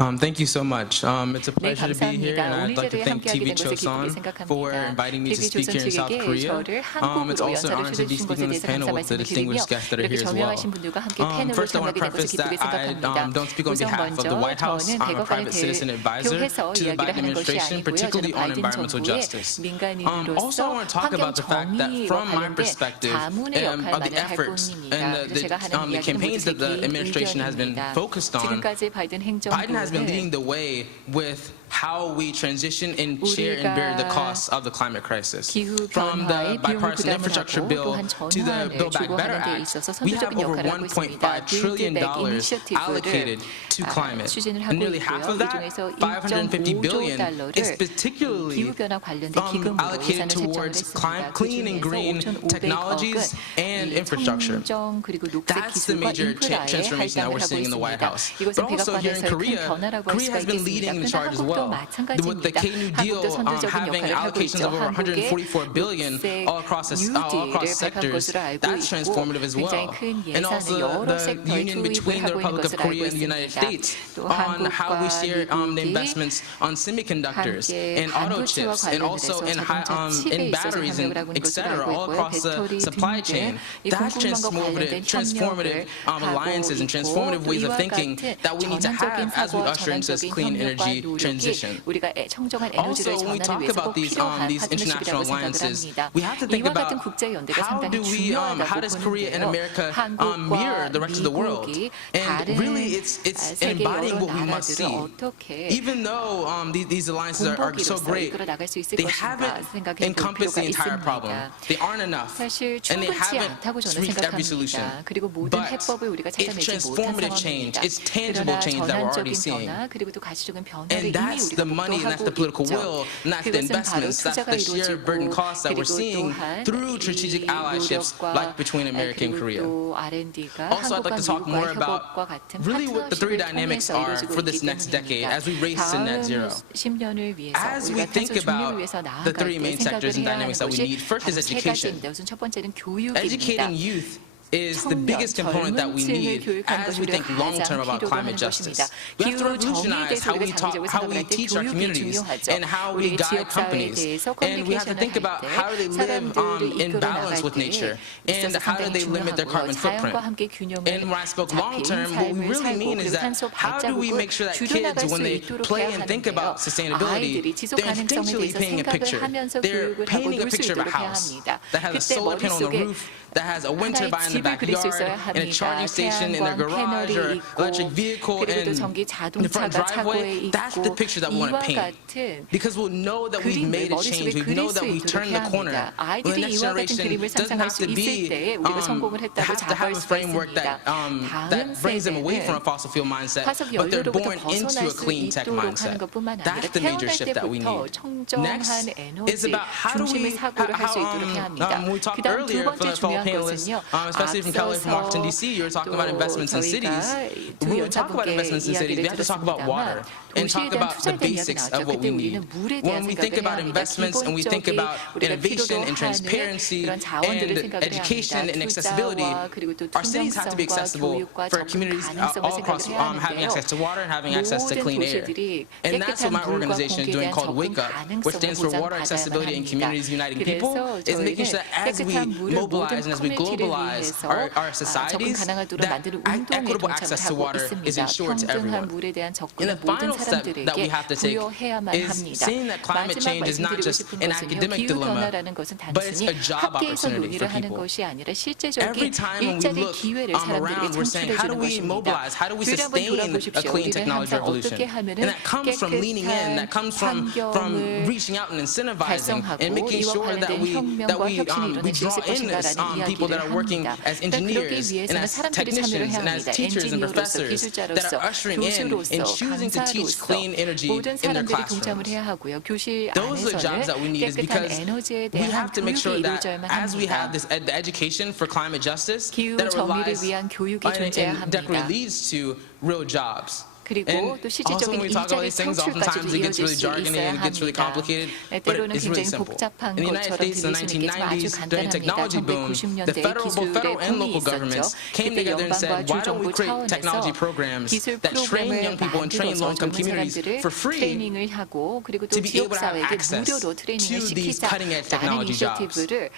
Thank you so much. It's a 네, pleasure to be here, and 감사합니다. I'd 오늘 like to 자리에 thank 함께하게 된 것을 기쁘게 TV조선 for 생각합니다. inviting me to speak TV조선 here in South 측에게 Korea. 저를 It's 한국으로 also an 연사를 honor to be 초대해 주신 speaking 것에 on this 대해서 panel 감사 with the 말씀을 distinguished 드리며 guests that are 이렇게 here as well. 저명하신 분들과 함께 패널로 First, I want 참여하게 to 된 것을 preface 기쁘게 that I 생각합니다. don't speak on 우선 behalf of the 먼저 White House. 저는 I'm a 백악관을 private citizen advisor 대표해서 to the 이야기를 Biden 하는 것이 administration, 아니고요. particularly 저는 on 바이든 environmental 정부의 justice. Also, I 민간인으로서 want to talk 환경 about the fact that 정의와 from my 관련된 perspective, 자문의 of the 역할만을 할 efforts 뿐입니다. and 그래서 제가 하는 the 이야기는 모두 campaigns 제 that the 개인 administration has been 의견입니다. focused on, 지금까지 바이든 Biden has been leading 행정부는 the way with how we transition and share and bear the costs of the climate crisis. 기후 From the 변화의 비용을 bipartisan infrastructure 부담하고 bill 또한 to the 전환을 Build Back Better 주고하는 데 Act, 있어서 we have 선도적인 over 역할을 하고 있습니다. $1.5 trillion 빌드 백 allocated 이니셔티브를 to climate. 추진을 And 하고 nearly half 있고요. of 그 that, 중에서 550 1.5조 billion, 달러를 is particularly 기후 변화 관련된 기금으로 allocated 예산을 책정을 towards 했습니다. clean and green technologies and infrastructure. 청정 그리고 녹색 That's the 기술과 major 인프라에 transformation that 할당을 we're 하고 seeing in the White 있습니다. House. 이것은 But also here in 백악관에서의 큰 Korea, 변화라고 할 Korea 수가 has been leading the 있겠습니다. charge as 한국도 well. With the 마찬가지입니다. K-New deal 한국도 선도적인 having 역할을 하고 allocations 있죠. of over 한국의 144 billion all across 뉴딜을 sectors. 발표한 것으로 알고 That's 있고 transformative as 굉장히 well. 큰 And 예산을 also 여러 the 섹터에 union 투입을 between the 하고 있는 Republic of 것을 알고 Korea and the United 있습니다. States 또 on how we 한국과 share the 미국이 investments on semiconductors 함께 and auto 반도체와 chips and also 관련해서 자동차 칩에 in 있어서 batteries and 협력을 하고 있는 et 것을 cetera 알고 all 있고요. across the 배터리 supply 등등 chain. 이 That's 공급망과 관련된 transformative 협력을 하고 alliances and 있고 transformative ways of 이와 thinking 같은 that we need to 전환적인 have as we 사고와 usher into this 전환적인 clean 협력과 energy 노력이 transition. 우리가 청정한 Also, 에너지를 when we 전환을 talk 위해서 꼭 about these 필요한 international 파트너십이라고 생각을 alliances, 합니다. we have to think 이와 about 같은 국제 연대가 how 상당히 how does 중요하다고 Korea and 보는데요. America mirror 한국과 the rest of the world? 미국이 And 다른 really, it's 세계 embodying 여러 what we must 나라들을 see. 어떻게 Even though these alliances are so 본보기로서 great, 이끌어 나갈 수 있을 they 것인가 haven't 생각해 볼 encompassed 필요가 the entire problem. 있습니다. They aren't enough, 사실 and they 충분치 haven't 않다고 저는 reached every solution. 생각합니다. 그리고 모든 But 해법을 우리가 it's 찾아내지 못한 transformative change. 상황입니다. It's tangible 그러나 change that we're already 전환적인 seeing. 변화 그리고 또 가시적인 변화를 And 이미 that's 우리가 the money, and that's the political 목도하고 will, 있죠. and that's the 그것은 바로 investments, that's 투자가 the sheer burden 이루어지고 costs that we're 그리고 seeing 또한 through strategic allyships like between America and 그리고 Korea. 또 R&D가 Also, I'd like to talk 한국과 more 미국과의 about 협업과 같은 really what the three 파트너십을 dynamics 통해서 are 이루어지고 for this 있기 next decade 때문입니다. as we race to net zero. 다음 10년을 위해서 As we 우리가 think 탄소 중립을 about 위해서 the 나아갈 three 때 main 생각을 sectors and 해야 하는 dynamics that we 것이 need, first is 바로 세 education. 가지입니다. 우선 첫 번째는 교육입니다. Educating youth is the biggest component that we need as we think long-term about climate justice. We have to revolutionize how we teach our communities and how we guide companies. And we have to think about how do they live in balance with nature and how do they limit their carbon footprint. And when I spoke long-term, what we really mean is that how do we make sure that kids, when they play and think about sustainability, they're instinctually painting a picture. They're painting a picture of a house that has a solar panel on the roof, that has a wind turbine in the backyard, and a charging station in their garage, or electric vehicle in the front driveway. That's the picture that we want to paint. Because we'll know that we've made a change. We know that we've turned the corner. Well, the next generation doesn't have to have a framework that brings them away from a fossil fuel mindset, but they're born into a clean tech mindset. That's the major shift that we need. Next is about how do we, when we talked earlier from the fellow panelists, especially from Kelly from Washington, D.C., you were talking about investments in cities. When we talk about investments in cities, we have to talk about water and talk about the basics of what we need. When we think about investments and we think about innovation and transparency and education and accessibility, our cities have to be accessible for communities all across having access to water and having access to clean air. And that's what my organization is doing, called Wake Up, which stands for Water Accessibility and Communities Uniting People, is making sure that as we mobilize and as we globalize our societies, that equitable access to water is ensured to everyone. And the final step that we have to take is seeing that climate change is not just an academic dilemma, but it's a job opportunity for people. Every time when we look around, we're saying, how do we mobilize? How do we sustain a clean technology revolution? And that comes from leaning in, that comes from reaching out and incentivizing and making sure that we draw in this, people that are working as engineers and as technicians and as teachers and professors that are ushering in and choosing to teach clean energy in their classrooms. Those are the jobs that we need, is because we have to make sure that as we have this the education for climate justice, that it relies and that leads to real jobs. 그리고 또 실질적인 일자리 창출까지도 이어질 수 있어야 합니다. 때로는 굉장히 복잡한 것처럼 들릴 수 있겠지만 아주 간단합니다. 1990년대 기술의 붐이 있었죠. 그때 연방과 주정부 차원에서 기술 프로그램을 만들어서 젊은 사람들을 트레이닝을 하고 그리고 또 지역사회에게 무료로 트레이닝을 시키자라는 이니셔티브를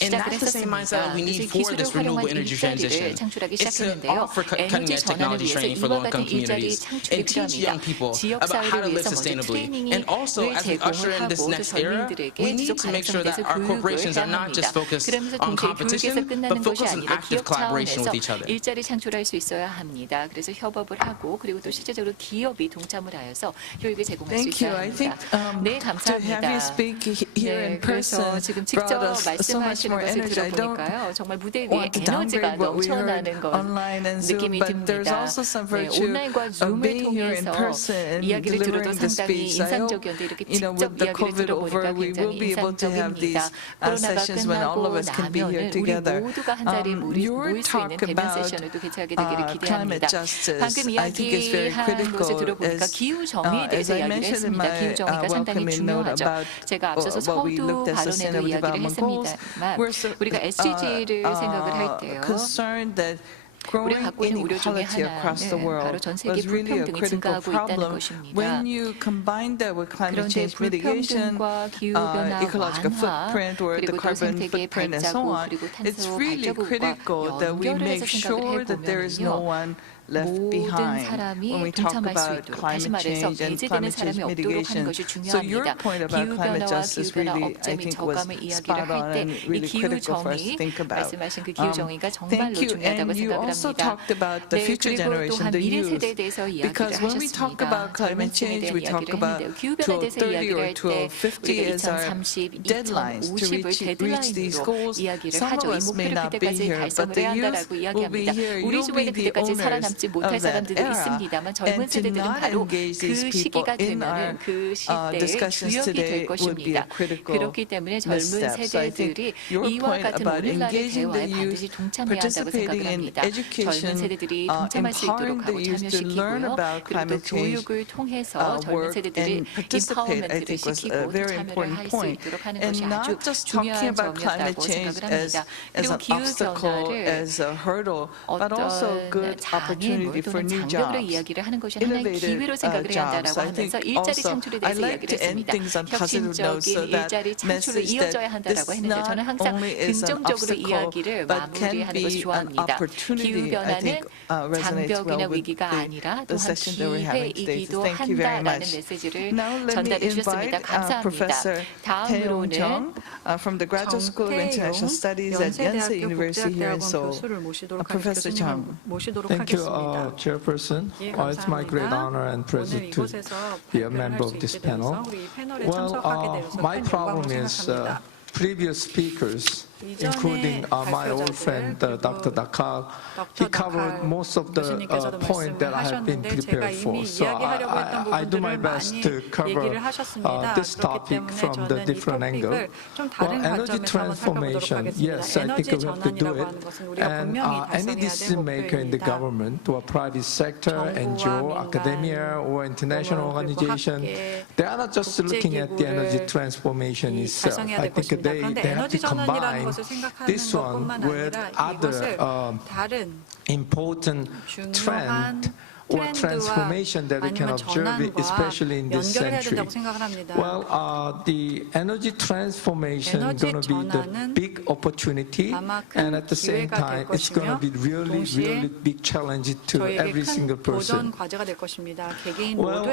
시작을 했었습니다. 그래서 기술을 활용한 일자리를 창출하기 시작했는데요. 에너지 전환을 위해서 이와 같은 일자리 창출 창출이 and teach young 필요합니다. people 지역 about how to 사회를 live 위해서 먼저 sustainably. And also, 트레이닝을 as we usher 제공을 in this 하고 또 next era, 전민들에게 we need 지속 to make sure 가능성에 that 대해서 our 교육을 corporations 해야 are not 합니다. just focused 그러면서 on 동시에 교육에서 competition, 끝나는 but 것이 focus on 아니라 active 기업 collaboration 차원에서 with each other. 일자리 창출할 수 있어야 합니다. 그래서 협업을 하고 그리고 또 실제적으로 기업이 동참을 하여서 교육을 제공할 수 Thank you. 있어야 I 합니다. think 네, to have 감사합니다. you speak here in person 그래서 지금 brought 직접 us so much 말씀하시는 more 것을 energy. I don't 들어보니까요. 정말 무대 위에 want to 에너지가 downgrade what we heard 넘쳐나는 것 online and Zoom, 느낌이 but there's 듭니다. also some 네, virtue 온라인과 of 줌을 being here in 통해서 person and 이야기를 들어도 delivering the 상당히 speech. I hope, 인상적이었는데 이렇게 you know, 직접 with the 이야기를 COVID 들어보니까 over, we will 굉장히 be able to have these 인상적입니다. 코로나가 sessions when all of 끝나고 us can be here 나면은 우리 together. 모두가 한 자리에 Your 모일 수 있는 talk 대면 about 세션을 또 개최하게 되기를 climate 기대합니다. justice, 방금 I think is very 이야기한 critical. 것을 들어보니까 기후 정의에 As 대해서 I 이야기를 mentioned in 했습니다. my 기후 정의가 상당히 welcoming note 중요하죠. about 제가 앞서서 what we 서두 looked at 발언에도 sustainable 이야기를 development goals, 했습니다만 we're so, 우리가 SDG를 생각을 할 때요. concerned that 우리가 growing 갖고 있는 우려 중에 inequality across the 하나는 world 바로 전 세계 was really a 불평등이 critical 증가하고 있다는 problem. 것입니다. When you combine that with climate 그런데 change mitigation, 불평등과 기후변화 ecological 완화 footprint or the 그리고 또 carbon 생태계 footprint and so 발자국 on, 그리고 it's 탄소 really 발자국과 critical that we 연결을 make 해서 sure 생각을 that there is no 해보면요. one left 모든 behind when we 사람이 talk 동참할 수 about 있도록 다시 climate 말해서 change and 배제되는 climate change 사람이 없도록 하는 mitigation. 것이 So your 중요합니다. point about climate 기후변화와 justice 기후변화 really, I 업체 및 think, was 저감의 이야기를 spot on 할 때 and 이 really 기후 critical for us to 정의 think about. 말씀하신 그 기후 정의가 정말로 Thank you. 중요하다고 And you also 생각을 합니다. talked about the 네, future 그리고 generation, 또한 the 미래 youth. 세대에 대해서 이야기를 Because when we talk 하셨습니다. about climate 젊은 층에 change, 대한 we talk 이야기를 about 했는데요. 기후변화에 대해서 2030 이야기를 or 할 때 2050 우리가 as our 2030, deadlines to 2050을 reach these 데드라인으로 goals. 이야기를 Some 하죠. of 이 us may 목표를 not be 그때까지 here, but 달성을 the 해야 youth 한다라고 will be 이야기합니다. here. 우리 You'll be 주변에 the 그때까지 owners 살아남지 못할 of that 사람들도 era. 있습니다만 젊은 And to 세대들은 not 바로 engage 그 these people 시기가 in our 되면은 그 시대의 discussions 주역이 today 될 would be a 것입니다. critical 그렇기 때문에 젊은 misstep. So I think 세대들이 your 이와 point 같은 about 오늘날의 engaging the 대화에 반드시 youth, 동참해야 한다고 participating 생각을 in 합니다. 젊은 education, 세대들이 동참할 수 있도록 empowering the 하고 youth to learn 참여시키고요. about 그리고 또 climate change 교육을 통해서 젊은 work 세대들이 and participate, I 임파워먼트를 think, was 시키고 a 또 very 참여를 important 할 수 point. 있도록 하는 And 것이 아주 not just talking 중요한 about climate 점이었다고 change 생각을 합니다. as 그리고 an obstacle, 기후변화를 as a hurdle, but also a 어떤 good opportunity 장애물 for 또는 new 장벽으로 jobs. 이야기를 하는 것이 하나의 기회로 생각을 해야 한다라고 하면서 일자리 창출에 I 대해서 like 이야기를 to end 했습니다. things on positive notes so 혁신적인 that 일자리 창출로 message 이어져야 that 한다라고 this 했는데 저는 not 항상 only is an 긍정적으로 obstacle 이야기를 but can 마무리하는 것을 be an 좋아합니다. opportunity. I 기후변화는 think resonates well 장벽이나 with 위기가 아니라 the 또한 session that we're having today. So 기회이기도 thank you very 한다라는 much. 메시지를 Now let me 전달해 주셨습니다. invite 감사합니다. Professor Tae-Yong 다음으로는 Jung from the Graduate School of International Studies at Yonsei University here in Seoul. Professor Jung. Thank you, Chairperson. It's my great honor and pleasure to be a member of this panel. Well, my problem is previous speakers, including my old friend Dr. Dakar, he covered most of the points that I have been prepared for. So I do my best to cover this topic from the different angle. Well, energy transformation, yes, I think we have to do it. And any decision maker in the government or private sector, NGO, academia, or international organization, they are not just looking at the energy transformation itself. I think they have to combine this one with other important trend or transformation that we can observe, especially in this century. Well, the energy transformation is going to be the big opportunity, and at the same time, it's going to be really big challenge to every single person. Well,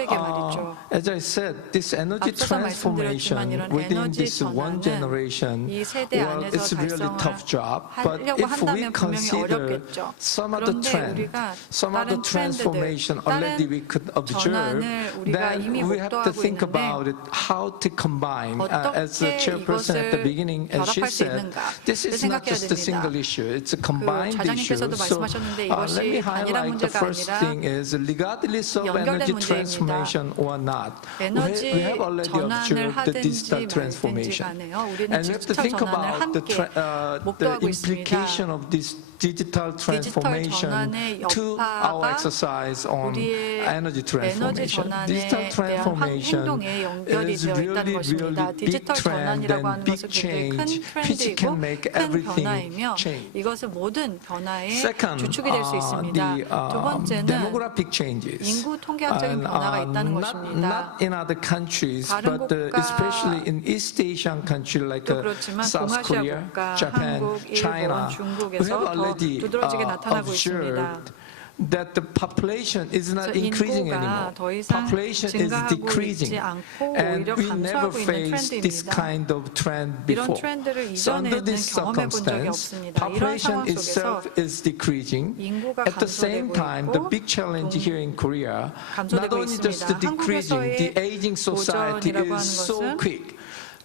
as I said, this energy transformation within this one generation, well, it's a really tough job. But if we consider some of the trend, some of the transformation already we could observe, then we have to think about it, how to combine. As the chairperson at the beginning, as she said, this is not just a single issue, it's a combined issue. So let me highlight the first thing is, regardless of energy transformation or not, we have already observed the digital transformation. And we have to think about the implication of this digital transformation to our exercise on energy transformation. Digital transformation is really big trend and big change which can make everything change. Second, the demographic changes. Not in other countries, but especially in East Asian countries like South Korea, Japan, China, we have already observed that the population is not 그래서 increasing 인구가 anymore. 더 이상 Population is 증가하고 decreasing, 있지 않고 and 오히려 we never 감소하고 있는 faced this 트렌드입니다. kind of trend 이런 before. 트렌드를 So under 이전에는 this 경험해 본 적이 circumstance, 없습니다. 이런 population 상황 속에서 itself is decreasing. 인구가 At the same 감소되고 time, the 있고 big challenge here in Korea, not 감소되고 only just the 있습니다. decreasing, the 한국에서의 aging society 도전이라고 하는 is so 것은 quick.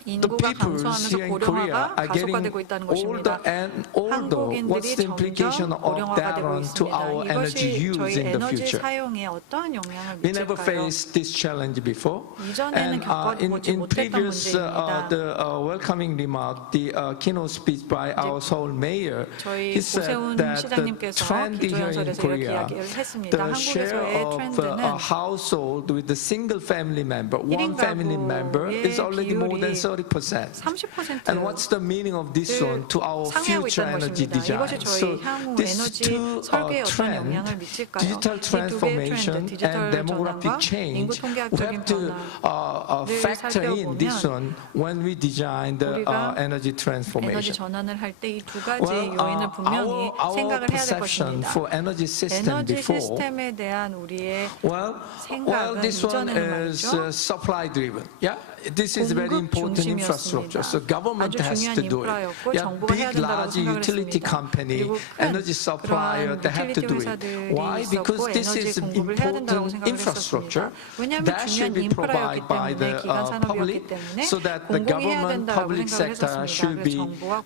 The 인구가 people 감소하면서 here in Korea 고령화가 are getting 가속화되고 있다는 older 것입니다. and older. What's 한국인들이 the implication 점점 of 고령화가 that 되고 on to our 있습니다. energy 이것이 use 저희 in the 에너지 future? 사용에 어떠한 영향을 We never 미칠까요? faced this challenge before. 이전에는 겪어보지 In 못했던 previous 문제입니다. the welcoming remark, the keynote speech by our Seoul mayor, 저희 he said 오세훈 that the 시장님께서 trend here in 기조연설에서 이렇게 Korea, 이야기를 했습니다. the share 한국에서의 of 트렌드는 a household with a single family member, one 1인 family member, is 가구의 already more than 비율이 30%. 30% And what's the meaning of this one to our 상회하고 future 있다는 energy 것입니다. design? 이것이 저희 So 향후 these 에너지 two 설계에 어떤 trend, 영향을 미칠까요? digital 이 두 개의 transformation 트렌드, and 디지털 demographic 전환과 인구 change, we 통계학적인 have to 변화를 factor in this 살펴보면 one when we design the 우리가 energy 에너지 transformation. 전환을 할 때 이 두 가지 요인을 분명히 our 생각을 해야 될 perception 것입니다. for energy system 에너지 before, 시스템에 대한 우리의 well, 생각은 this one 이전에는 is 말이죠. supply driven. Yeah, this is very 공급 important infrastructure. So 중심이었습니다. government 아주 has 중요한 to do it. 인프라였고 Yeah, 정부가 해야 big, 된다고 large 생각을 utility 했습니다. company, 그리고 energy supplier, 그러한 they have to 유틸리티 do it. 회사들이 Why? Because 있었고 this 에너지 is 공급을 해야 된다고 important 생각을 infrastructure 했었습니다. 왜냐하면 that should 중요한 be provided 인프라였기 by 때문에 the 기간 산업이었기 public, 때문에 so that the 공공이 해야 government, 된다고 public 생각을 sector 했었습니다. should 그래서 be 정부와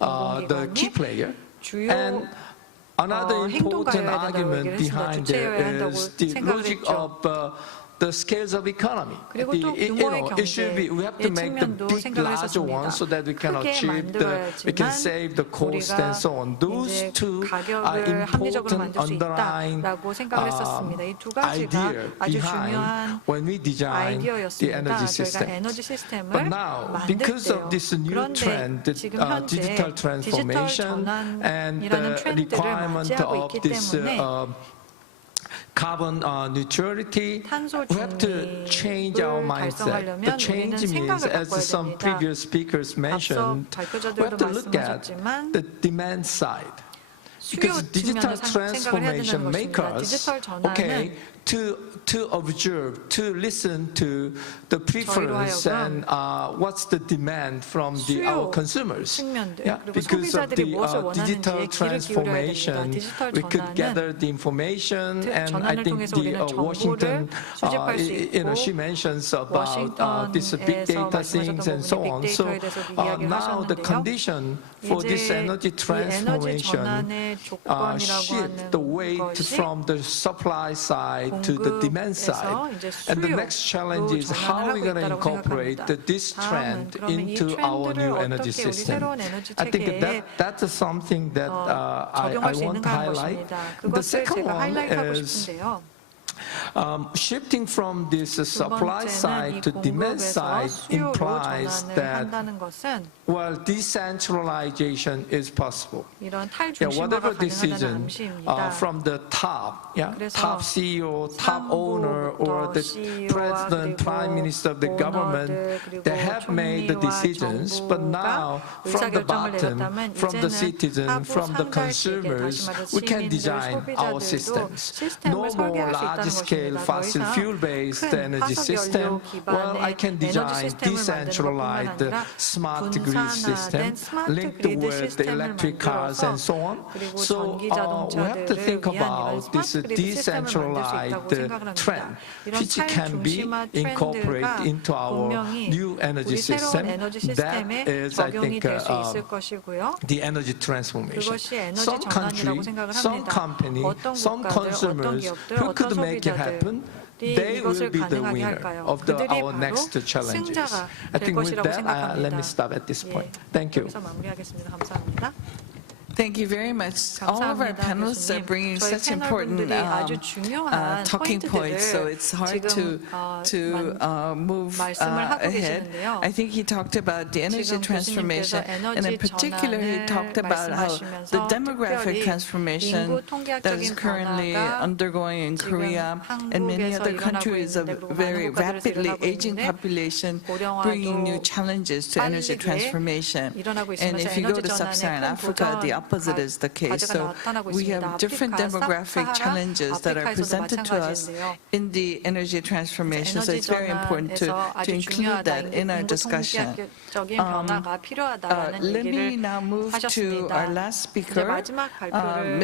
the key 공공기관이 player. 주요 And another important 행동가여야 된다고 argument 얘기를 했습니다. behind 주체여야 there 한다고 is the 생각을 logic 했죠. of the scales of economy. 그리고 또 규모의 it should be, we have to make the 측면도 big, 생각을 larger 했었습니다. ones so that we can 크게 achieve we can save the cost 우리가 and so on. Those 이제 two are 가격을 합리적으로 important 만들 수 underlying 있다라고 생각을 했었습니다. 이 두 가지가 idea 아주 behind 중요한 when we design the 아이디어였습니다. energy 저희가 system. 에너지 시스템을 But now, 만들 because 때요. of this new 그런데 trend, the 지금 현재 digital 디지털 transformation and 전환이라는 the 트렌드를 requirement 맞이하고 of 있기 this 때문에 carbon neutrality, 탄소 we have to change our 중립을 mindset. The 달성하려면 change 우리는 means, 생각을 as 바꿔야 some 됩니다. previous speakers 앞서 mentioned, we 발표자들도 have to look at 말씀하셨지만 the demand side. 수요 Because digital 측면을 생각을 해야 transformation 된다는 makes 것입니다. us, 디지털 전환은 to observe, to listen to the preference and what's the demand from our consumers. 측면들, Yeah, 그리고 because of 소비자들이 the 무엇을 digital 원하는지에 귀를 기울여야 됩니다. transformation, 디지털 we could 전환은 gather the information, and I 전환을 think 통해서 the 우리는 Washington, 정보를 수집할 수 있고 she mentions about this big 워싱턴에서 data things and so on. So now the condition for this energy transformation shift the weight from the supply side to the demand side. And the next challenge is how we're going to incorporate this trend into our new energy system. I think that's something that I want to highlight. The second one is shifting from this supply side to demand side implies that, well, decentralization is possible. Whatever decision from the top, top CEO, top owner, or the president, prime minister of the government, they have made the decisions, but now from the bottom, from the citizen, from the consumers, we can design our systems. No more large-scale fossil fuel-based energy system. Well, I can design decentralized smart grid system linked with the electric cars and so on. So we have to think about this decentralized trend, which can be incorporated into our new energy system. That is, I think, the energy transformation. Some country, some company, some consumers who could make it happen, they will be the winner of our next challenges. I think with that, let me stop at this point. Thank you. Thank you very much. All of our panelists are bringing such important talking points, so it's hard to move ahead. I think he talked about the energy transformation, and in particular, he talked about how the demographic transformation that is currently undergoing in Korea and many other countries, a very rapidly aging population, bringing new challenges to energy transformation. And if you go to Sub-Saharan Africa, the opposite is the case. So we have different demographic challenges that are presented to us in the energy transformation. So it's very important to include that in our discussion. Let me now move to our last speaker,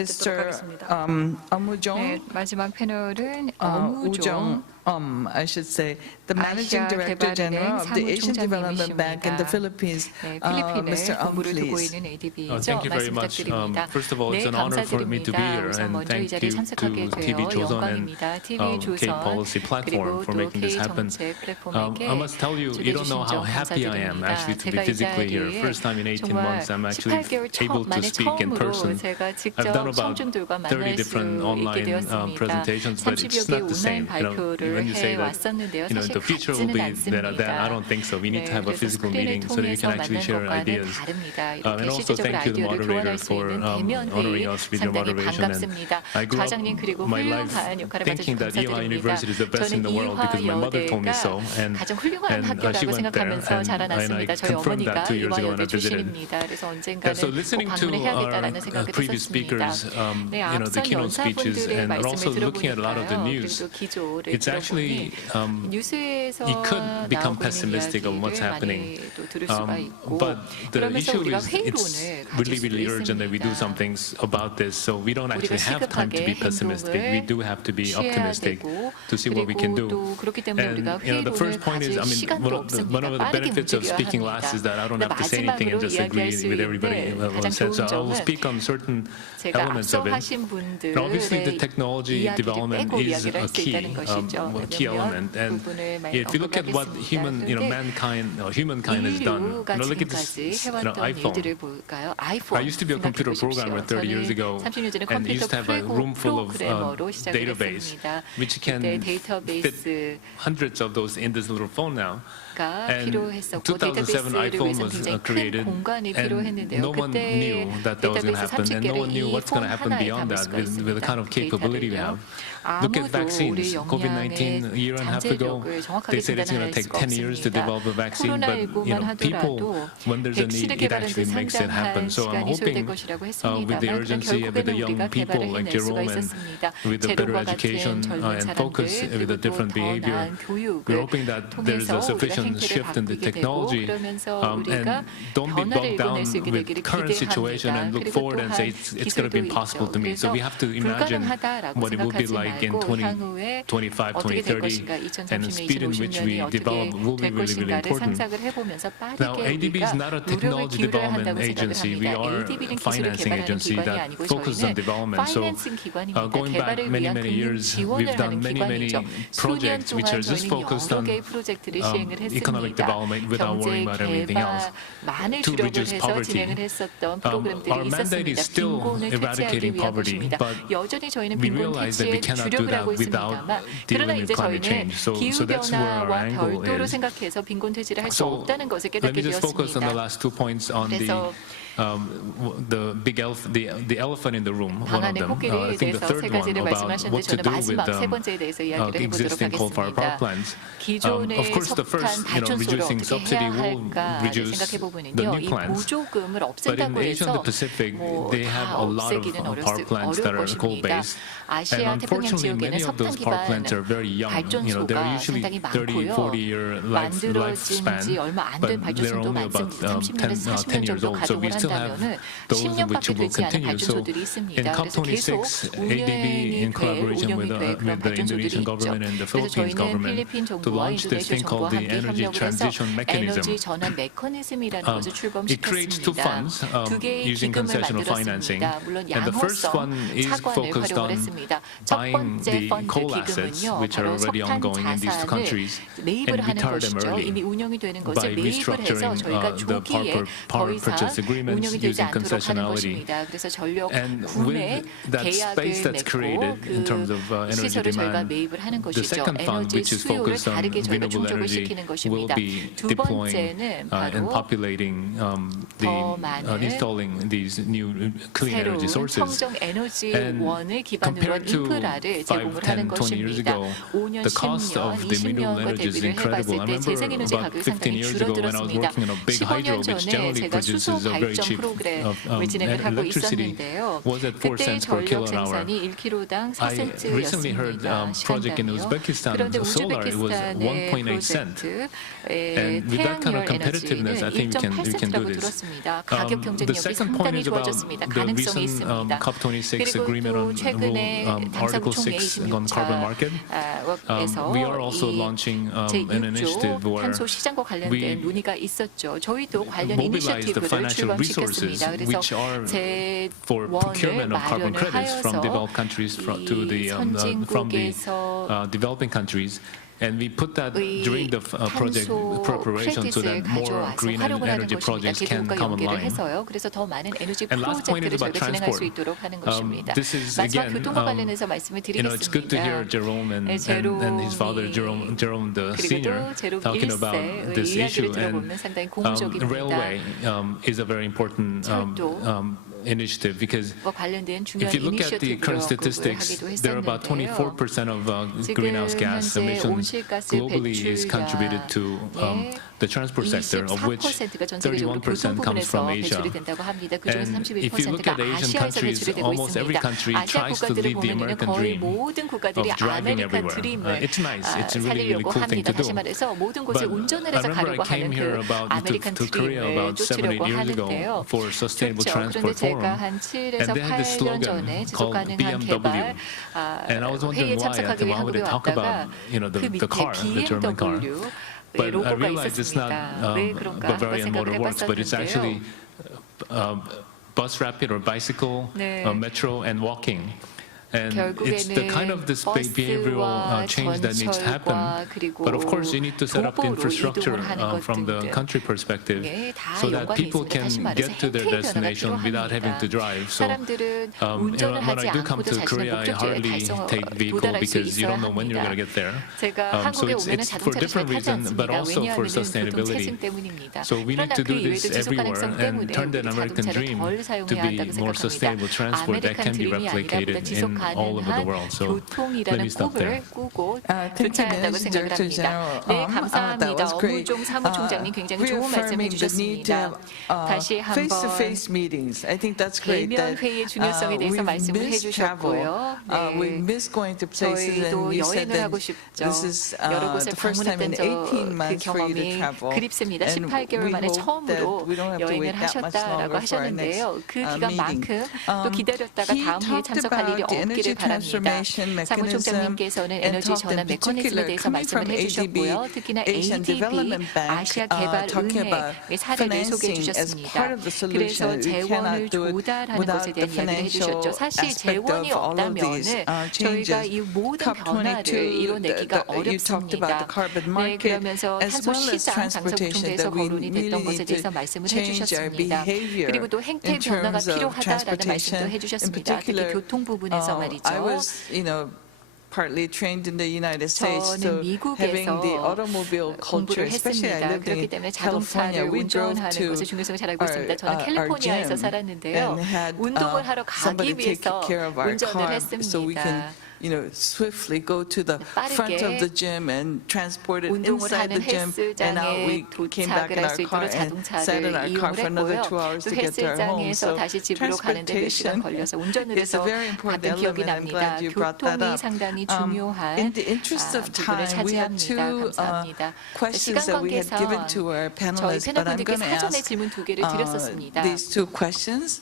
Mr. Amujong. 마지막 패널은 I should say, the Managing Director General of the Asian Development Bank in the Philippines. Mr. please. Thank you very much. First of all, it's an honor for me to be here, and thank you to TV조선 and K-Policy Platform for making this happen. I must tell you, you don't know how happy I am actually to be physically here. First time in 18 months, I'm actually able to speak in person. I've done about 30 different online presentations, but it's not the same. When you say that, the future will be that, I don't think so. We need to have a physical meeting so that we can actually share ideas. And also thank you, the moderator, for honoring us with your moderation. And I grew up my life thinking that Iowa University is the best in the world because my mother told me so. And she went there, and I confirmed that 2 years ago when I visited. So listening to our previous speakers, the keynote speeches, and also looking at a lot of the news, it's actually, you could become pessimistic of what's happening, but the issue is it's really, really urgent that we do some things about this, so we don't actually have time to be pessimistic. We do have to be optimistic to see what we can do. And the first point is, one of the benefits of speaking last is that I don't have to say anything and just agree with everybody else said. So I will speak on certain elements of it. And obviously, the technology development is a key element. And if you look at what humankind has done, look at this iPhone. I used to be a computer programmer 30 years ago, and used to have a room full of database, which can fit hundreds of those in this little phone now. And 2007 iPhone was created, and no one knew that was going to happen, and no one knew what's going to happen beyond that with the kind of capability we have. Look at vaccines. COVID-19, a year and a half ago, they said it's going to take 10 years to develop a vaccine, but people, when there's a need, it actually makes it happen. So I'm hoping with the urgency, with the young people like Jerome, and with the better education and focus with the different behavior, we're hoping that there's a sufficient shift in the technology, and don't be bogged down with current situation and look forward and say it's going to be impossible to meet. So we have to imagine what it will be like in 2025, 2030, and the speed in which we develop will be really, really important. Now, ADB is not a technology development agency. We are a financing agency that focuses on development. So going back many, many years, we've done many, many projects which are just focused on economic development without worrying about anything else to reduce poverty. Our mandate is still eradicating poverty, but we realize that we cannot do that without dealing with climate change. So that's where our angle is. So let me just focus on the last 2 points on the big the elephant in the room, one of them. I think the third one about what to do with existing coal-fired power plants. Of course, the first, reducing subsidy will reduce the new plants. But in Asia and the Pacific, they have a lot of power plants that are coal-based. And unfortunately, many of those power plants are very young. They're usually 30, 40-year lifespan, but they're only about 10 years old. So we still have those which will continue. So in COP26, ADB, in collaboration with the Indonesian government and the Philippines government, to launch this thing called the Energy Transition Mechanism. It creates two funds using concessional financing. And the first one is focused on buying the coal assets, which are already ongoing in these two countries, and retire them early by restructuring the power purchase agreements using concessionality. And with that space that's created in terms of energy demand, the second fund, which is focused on renewable energy, will be deploying and populating installing these new clean energy sources. And compared to 5, 10, 20 years ago, the cost of the renewable energy is incredible. I remember about 15 years ago when I was working on a big hydro, which generally produces a very cheap electricity was at 4 cents per kilowatt hour. I recently heard project in Uzbekistan, solar, it was 1.8 cent. And with that kind of competitiveness, I think we can do this. The second point is about the recent COP26 agreement on Article 6 on carbon market. We are also launching an initiative where we mobilize the financial resources which are for procurement of carbon credits from developed countries from the developing countries. And we put that during the project preparation so that more green energy projects can come online. And last point is about transport. This is again, it's good to hear Jerome and his father, Jerome the senior, talking about this issue. And railway is a very important initiative because if you look at the current statistics, there are about 24% of greenhouse gas emissions globally is contributed to the transport sector, of which 31% comes from Asia. And if you look at Asian countries, almost every country tries to live the American dream of driving everywhere. It's nice. It's a really, really cool thing to do. But I remember I came here to Korea about 7-8 years ago for Sustainable Transport Forum. And they had this slogan called BMW. And I was wondering why would they talk about the car, the German car. But I realized it's not Bavarian Motor Works, but it's actually bus rapid or bicycle, metro, and walking. And it's the kind of this behavioral change that needs to happen. But of course, you need to set up the infrastructure from the country perspective so that people can get to their destination without having to drive. So when I do come to Korea, I hardly take vehicle because you don't know when you're going to get there. So it's for different reasons, but also for sustainability. So we need to do this everywhere and turn the American dream to be more sustainable transport that can be replicated in all over the world. So let me stop there. Thank you, Director General. That was great. Reaffirming the need to have face-to-face meetings. I think that's great. That we miss travel. We miss going to places, and you said that this is the first time in 18 months for you to travel. And we hope that we don't have to wait that much longer for our next meeting. He talked about the energy transformation mechanism and talked in particular coming from ADB, Asian Development Bank, talking about financing as part of the solution. We cannot do it without the financial aspect of all of these changes. COP22, you talked about the carbon market as well as transportation, that we really need to change our behavior in terms of transportation. In particular, I was, partly trained in the United States, so having the automobile culture, especially I lived in California, we drove to our gym and had somebody take care of our car so we can swiftly go to the front of the gym and transport it inside the gym, and now we came back in our car and sat in our car for another 2 hours to get to our home. So transportation is a very important element. I'm glad you brought that up. In the interest of time, we have two questions that we had given to our panelists, but I'm going to ask these two questions.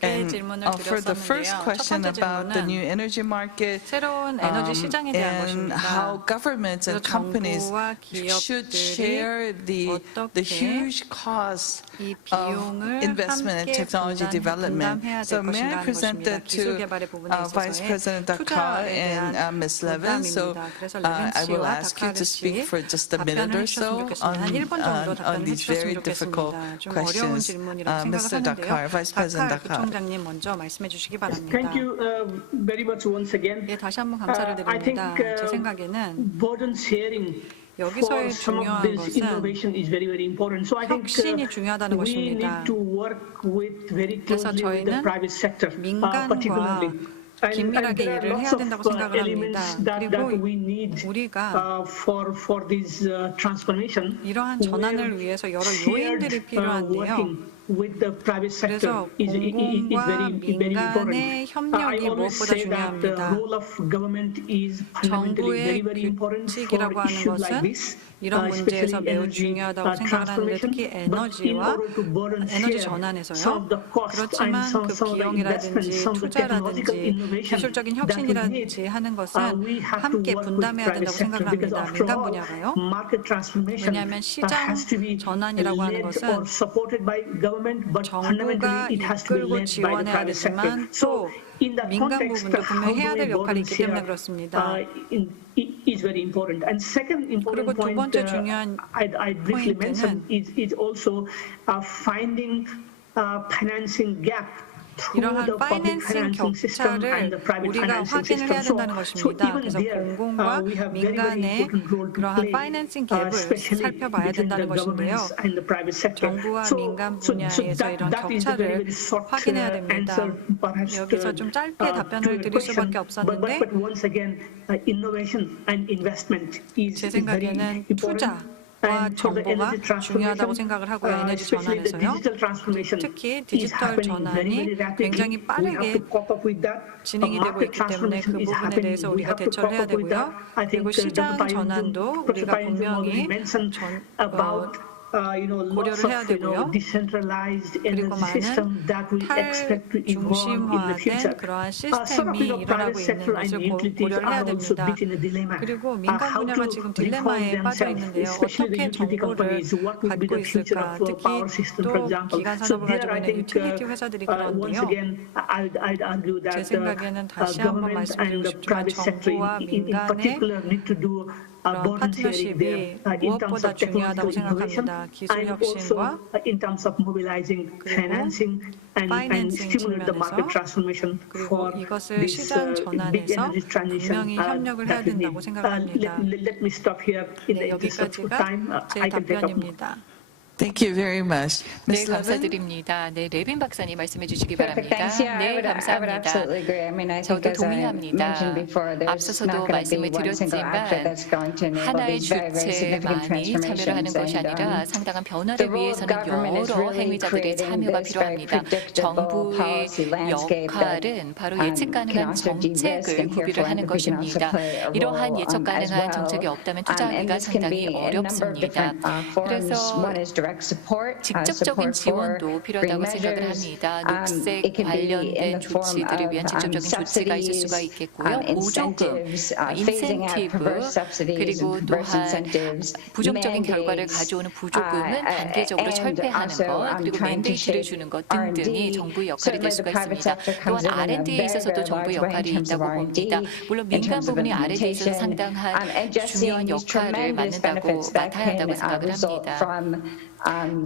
And for the first question about the new energy market and how governments and companies should share the huge cost of investment and technology development. So may I present that to Vice President Dakar and Ms. Levin? So I will ask you to speak for just a minute or so on these very difficult questions. Mr. Dakar, Vice President Dakar. 부총장님 먼저 말씀해 주시기 바랍니다. Thank you very much once again. 예, 다시 한번 감사를 드립니다. 제 생각에는 burden sharing 여기서의 중요한 것은 혁신이 중요하다는 것입니다. 그래서 저희는 민간과 긴밀하게 일을 해야 된다고 생각을 합니다. 그리고 우리가 이러한 전환을 위해서 여러 요인들이 필요한데요. with the private sector 그래서 is 공공과 very important. 민간의 I 협력이 always 무엇보다 say that the 중요합니다. role of government is fundamentally 정부의 very important for 규칙이라고 하는 issues like 것은 this. 이런 문제에서 매우 especially 중요하다고 energy 생각을 하는데 transformation, 특히 but in 에너지와 order to burden 에너지 share some 전환에서요. of the cost and 그렇지만 some 그 of the investment, 비용이라든지 some of the technological 투자라든지 innovation 기술적인 that we 혁신이라든지 need, 하는 것은 we have to 함께 work with 분담해야 private 된다고 sector 생각을 because 합니다. after 민간 all, 분야가요. market transformation 왜냐하면 시장 has to be 전환이라고 하는 led 것은 or supported by government, but 정부가 fundamentally it has to be 이끌고 led by the 지원해야 private sector. 되지만 So 또 in that 민간 context, 부분도 how 분명히 do 해야 we 될 역할이 burden 있기 때문에 share 그렇습니다. is very important. And second important 그리고 두 point 번째 중요한 I briefly mentioned 포인트는 is also finding financing gap through 이러한 the public 파이낸싱 financing system and the 격차를 private 우리가 financing 확인을 system. 해야 된다는 So 것입니다. even 그래서 there, 공공과 we have very 민간의 important role to 그러한 play, 파이낸싱 갭을 especially 살펴봐야 between 된다는 the 것인데요. governments and the private sector. 정부와 So 민간 분야에서 이런 that is the very 격차를 short 확인해야 됩니다. answer, perhaps 여기서 좀 짧게 to 답변을 your 드릴 question. 수밖에 없었는데 But once again, innovation and investment is 제 very 생각에는 important. 투자와 And for the 정보가 energy 중요하다고 transformation, 생각을 하고요. 에너지 especially the 전환에서요. digital transformation 특히 is 디지털 happening 전환이 very rapidly. 굉장히 We have 빠르게 to cope up with that. 진행이 되고 Market 있기 때문에 그 transformation is 부분에 happening. 대해서 We 우리가 have to 대처를 해야 cope up with 되고요. that. I 그리고 think 시장 Dr. 전환도 우리가 분명히 mentioned about lots 고려를 해야 of 되고요. decentralized 그리고 energy 많은 system that we expect to evolve in the future. 탈중심화된 그러한 Some of 시스템이 the 일어나고 private 있는 sector and 것을 utilities 고려를 해야 are also 됩니다. bit in a dilemma. 그리고 민간 How 분야가 to 지금 reform 딜레마에 빠져 themselves, 있는데요. especially the 어떻게 utility 정보를 companies. What would be 갖고 the future 있을까? of 특히 power system, for 또 example? 기간 So 산업을 there, 가지고 I 있는 think 유틸리티 회사들이 once 그런데요. again, I'd argue 제 that 생각에는 다시 한번 government and 말씀드리고 the 싶지만 private sector 정부와 in 민간의 particular need to do 그런 burden sharing there 파트너십이 in terms 무엇보다 of technological 중요하다고 innovation 생각합니다. 기술 and 혁신과 also in terms of mobilizing financing and 파이낸싱 stimulate the market 측면에서 transformation for 그리고 이것을 this 시장 big 전환에서 energy transition 분명히 협력을 해야 that we 된다고 need. 생각합니다. Let me stop here in the interest of 여기까지가 time. 제 I can take up more. 답변입니다. Thank you very much. 네, Ms. Levin? 감사드립니다. 네, 레빈 박사님 말씀해 주시기 Perfect. 바랍니다. Thanks. Yeah, I 네, would 감사합니다. absolutely agree. I mean, I think 저도 as I 동의합니다. mentioned before, there's 앞서서도 not going to 말씀을 be one single actor 드렸지만 that's going to enable 하나의 these very, very significant 주체만이 참여를 하는 transformations. 것이 아니라 And 상당한 the 변화를 role of 위해서는 government is 여러 really 행위자들의 creating 참여가 this very 필요합니다. predictable 정부의 policy landscape that 역할은 바로 예측 can 가능한 also de-risk 정책을 and here 구비를 하는 philanthropy can also 것입니다. play a 이러한 role 예측 as 가능한 well. 정책이 없다면 And 투자하기가 this can 상당히 be in a number of 어렵습니다. different forms. 그래서 One is direct support, 직접적인 support for 지원도 green 필요하다고 생각을 measures. 합니다. 녹색 It can be in 관련된 the form 조치들을 위한 of 직접적인 조치가 있을 수가 subsidies, 있겠고요. 보조금, incentives, phasing out 인센티브, perverse subsidies 그리고 and perverse 또한 incentives, 부정적인 결과를 mandates, 가져오는 부조금은 단계적으로 and 철폐하는 also 것, 그리고 trying to 맨데이트를 shape 주는 것 등등이 R&D. 정부의 역할이 될 Certainly the 수가 private 있습니다. sector 또한 comes in a R&D에 very, 있어서도 very 정부의 large way in 역할이 terms of 있다고 R&D, 봅니다. 물론 in 민간 terms of 부분이 R에 있어서 implementation, 상당한 and just seeing 중요한 these 역할을 tremendous 맡는다고 benefits that 맡아야 can 한다고 생각을 result 합니다.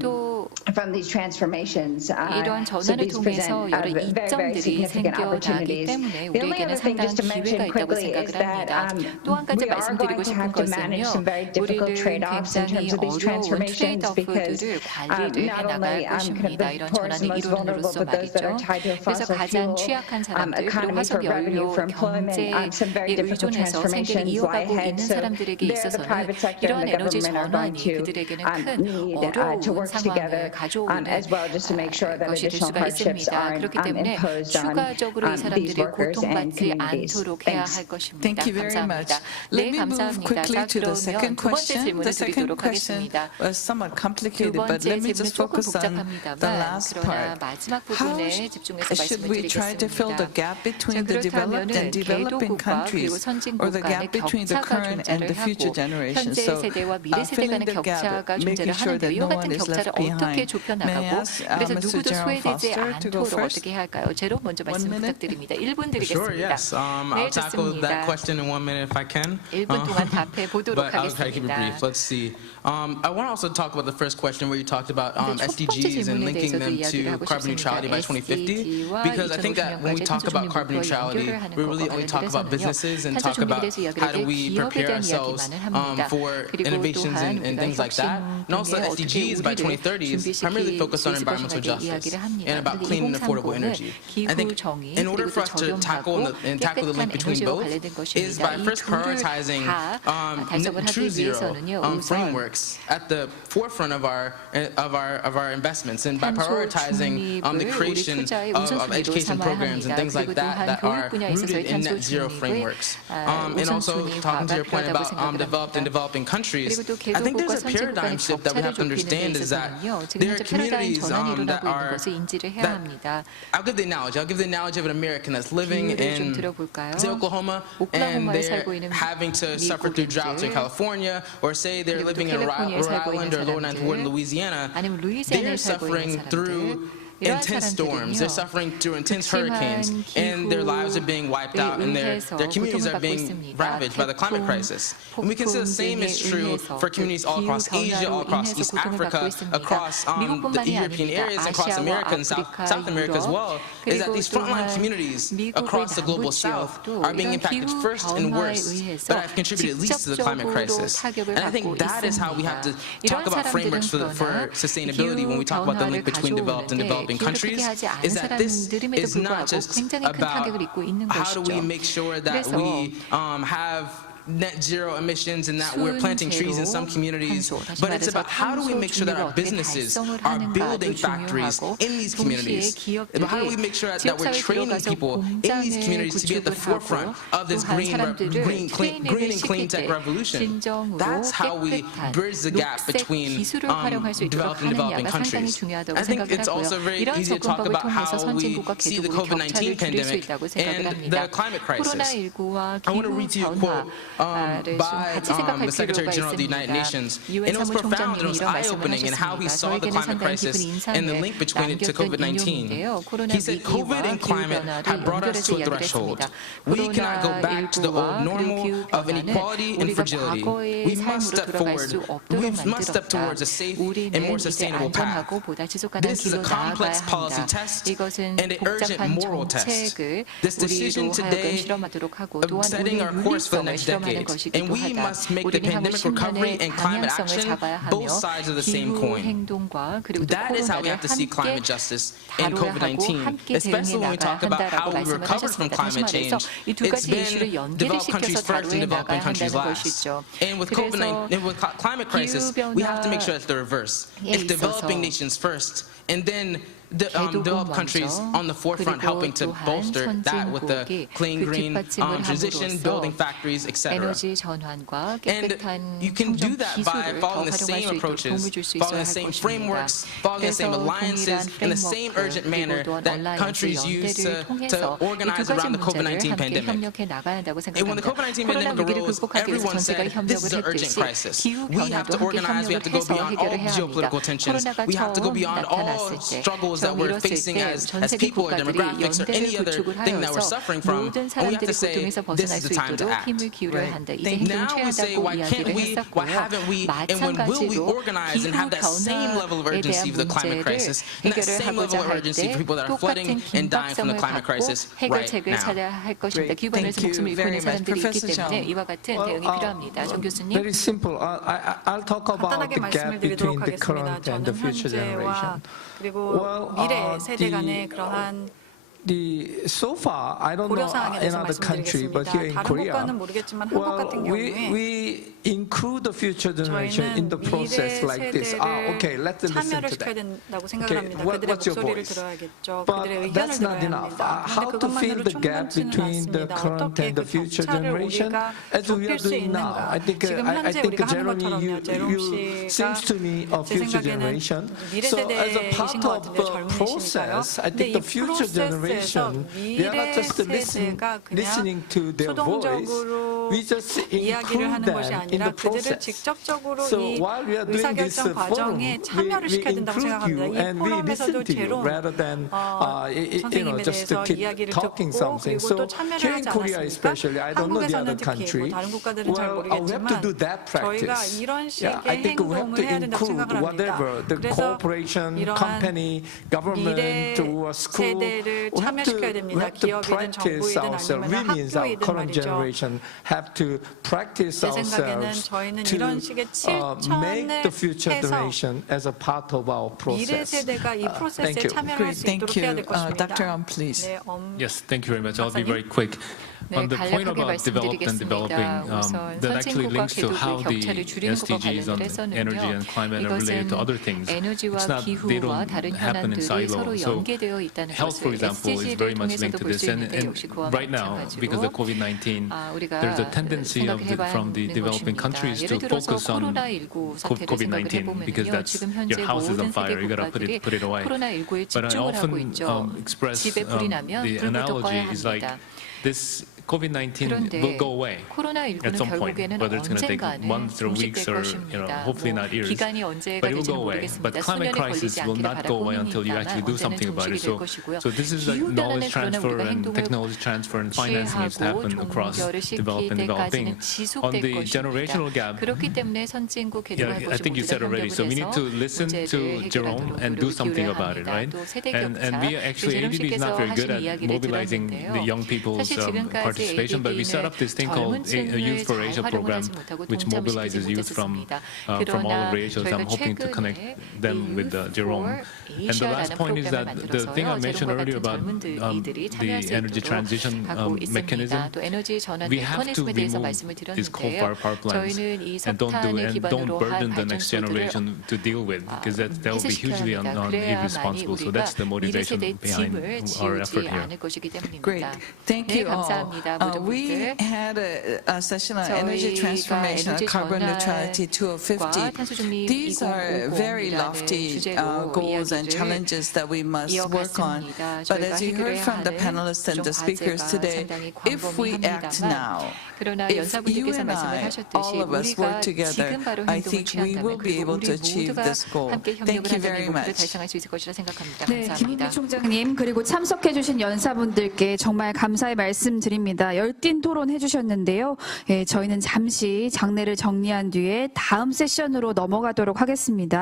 또 from these transformations. 이러한 So 전환을 these 통해서 present 여러 very, very 이점들이 significant 생겨나기 opportunities. 때문에 The only 우리에게는 other thing 상당한 just to mention 기회가 있다고 quickly 생각을 is that 합니다. 또 한 가지 we are 말씀드리고 going to 싶은 have to manage some 것은요. very difficult 우리는 trade-offs in 굉장히 terms of these 어려운 transformations because 트레이드오프들을 관리를 not 해나갈 only kind of 것입니다. the 이런 poorest 전환을 and most vulnerable, 이루는으로서 but those that are 말이죠. tied to a 그래서 fossil 가장 fuel 취약한 사람들, 그리고 economy for revenue, 화석연료 for employment, some very 경제에 difficult 의존해서 생계를 transformations lie 이어가고 ahead. 있는 So 사람들에게 there, the 있어서는 private sector and 이러한 the 에너지 government are going 전환이 to 그들에게는 큰 need to 어려운 work together 상황을 가져오는 as well, just to make sure that 것이 될 additional 수가 hardships 있습니다. aren't 그렇기 때문에 imposed on 추가적으로 이 these 사람들이 workers and 고통받지 communities. 않도록 해야 Thanks. 할 것입니다. Thank you very much. 감사합니다. Let 네, me move 감사합니다. quickly 자, to the 그러면 second 두 번째 question. 질문을 The second 드리도록 question 하겠습니다. was somewhat 두 complicated, but 번째 let me 질문은 just 조금 focus on the 복잡합니다만 last 그러나 part. 마지막 How 부분에 집중해서 should we try to fill the 말씀을 드리겠습니다. gap between 자, the developed and 그렇다면은 developing 개도국과 그리고 countries, 선진국 or the 간의 gap between the 격차가 current and 존재를 the future 하고 generations? 현재 So, 세대와 미래 세대 filling 간의 the gap, 격차가 존재를 making sure 하는데 that 이 no 같은 one is 격차를 left 어떻게 behind. May I 좁혀나가고 ask 그래서 Mr. 누구도 Gerald 소외되지 Foster to go 않도록 first? 어떻게 해야 할까요? 제로 먼저 말씀 부탁드립니다. 1분 Sure, 드리겠습니다. yes. 네, I'll tackle 좋습니다. that question in 1 minute if I can. 1분 동안 답해 보도록 But I'll try to keep it 하겠습니다. brief. Let's see. I want to also talk about the first question where you talked about 첫 번째 SDGs and 질문에 linking 대해서도 them 이야기를 to 하고 carbon 싶습니다. neutrality by 2050. SDG와 Because I think that when we 2050년까지 talk about carbon 탄소중립과 neutrality, 연결을 하는 we really 것과 only talk about 관련돼서는요. businesses and talk 탄소중립에 about 대해서 이야기를 how do 할 때 we 기업에 prepare 대한 ourselves 이야기만을 합니다. for 그리고 innovations 또한 and 우리가 things like that. And also 혁신 등에 어떻게 SDGs SDGs by 우리를 2030 is primarily 준비시킬 focused 수 on 있을 environmental 것이라고 justice 이야기를 합니다. and about 그런데 clean and affordable 2030은 energy. I think 기후 정의 in order 그리고 for us to tackle 저렴하고 and tackle the 깨끗한 link between 에너지와 both 관련된 is 것입니다. by 이 first 둘을 prioritizing 다 달성을 하기 true zero 위해서는요. 우선 frameworks at the forefront of our investments and by prioritizing the creation of education programs and things like that are rooted in net zero frameworks. And also talking to your point about developed and developing countries, I think there's a paradigm shift that we have to understand is that there are communities that are, I'll give the analogy of an American that's living in say Oklahoma and they're having to suffer through droughts in California, or say they're living in Rhode Island or Lower Ninth Ward in Louisiana. They're suffering through intense storms, they're suffering through intense hurricanes, and their lives are being wiped out, and their communities are being ravaged by the climate crisis. And we can say the same is true for communities all across Asia, all across East Africa, across the European areas, and across America and South America as well, is that these frontline communities across the global South are being impacted first and worst, but have contributed least to the climate crisis. And I think that is how we have to talk about frameworks for sustainability when we talk about the link between developed and developing countries, is that this is not just about how do we make sure that we have net zero emissions and that we're planting trees in some communities, but it's about how do we make sure that our businesses are building factories in these communities. How do we make sure that we're training people in these communities to be at the forefront of this green and clean tech revolution? That's how we bridge the gap between developed and developing countries. I think it's also very easy to talk about how we see the COVID-19 pandemic and the climate crisis. I want to read to you a quote by the Secretary General of the United Nations. And it was profound and it was eye-opening in how he saw the climate crisis and the link between it to COVID-19. He said, COVID and climate have brought us to a threshold. We cannot go back to the old normal of inequality and fragility. We must step forward. We must step towards a safe and more sustainable path. This is a complex policy test and an urgent moral test. This decision today of setting our course for the next decade. And we must make the pandemic recovery and climate action both sides of the same coin. That is how we have to see climate justice in COVID-19, especially when we talk about how we recovered from climate change. It's been developed countries first and developing countries last. And with COVID-19, with climate crisis, we have to make sure it's the reverse. It's developing nations first, and then developed countries on the forefront helping to bolster that with the clean, green transition, building factories, etc. And you can do that by following the same approaches, following the same frameworks, following the same alliances, in the same urgent manner that countries use to organize around the COVID-19 pandemic. And when the COVID-19 pandemic arose, everyone said, this is an urgent crisis. We have to organize, we have to go beyond all geopolitical tensions, we have to go beyond all struggles that we're facing as people or demographics or any other thing that we're suffering from, and we have to say, this is the time to act. Now we say, why can't we, why haven't we, and when will we organize and have that same level of urgency for the climate crisis, and that same level of urgency for people that are flooding and dying from the climate crisis right now? Very simple. I'll talk about the gap between the current and the future generation. So far, I don't know in other country, but here in Korea, we include the future generation in the process like this. Okay, let's listen to that. Okay, what's your voice? But that's not enough. How to fill the gap between the current and the future generation, as we are doing now? I think Jeremy, you seems to me a future generation. So as a part of the process, I think the future generation, we are not just listening to their voice, we just include them in the process. So while we are doing this forum, we include you and we listen to you rather than just to keep talking something. So here in Korea especially, I don't know the other country, well, we have to do that practice. Yeah, I think we have to include whatever, the corporation, company, government, or school, 참여시켜야 됩니다. 기업이든 정부이든 아니면 학교이든 말이죠. 제 생각에는 저희는 이런 식의 실천을 해서 미래 세대가 이 프로세스에 참여할 수 있도록 해야 될 것입니다. Dr. Ahn, please. 네, Yes, thank you very much. I'll be very quick. On the point about developed and developing, that actually links to how the SDGs on energy and climate are related to other things. It's not, they don't happen in silos. So health, for example, is very much linked to this. And right now, because of COVID-19, there's a tendency from the developing countries to focus on COVID-19 because that's your house is on fire, you gotta put it away. But I often express the analogy is like this COVID-19 will go away at some point, whether it's going to take months or weeks or hopefully not years, but it will go away. But climate crisis will not go away until you actually do something about it. So this is like knowledge transfer and technology transfer and financing needs to happen across developed and developing. On the generational gap, I think you said already, so we need to listen to Jerome and do something about it, right? And we actually, ADB is not very good at mobilizing the young people's participation, but we set up this thing called a Youth for Asia program, which mobilizes youth from all over Asia. So I'm hoping to connect them with Jerome. And the last point is that the thing I mentioned earlier about the energy transition mechanism, we have to remove these coal-fired power plants and don't burden the next generation to deal with, because that will be hugely irresponsible. So that's the motivation behind our effort here. Great. Thank you all. We had a session on energy transformation and carbon neutrality 2050. These are very lofty goals and challenges that we must work on. But as you heard from the panelists and the speakers today, if we act now, if you and I, all of us work together, I think we will be able to achieve this goal. Thank you very much. 네, 김인미 총장님 그리고 참석해주신 연사분들께 정말 감사의 말씀드립니다. 열띤 토론 해주셨는데요. 저희는 잠시 장례를 정리한 뒤에 다음 세션으로 넘어가도록 하겠습니다.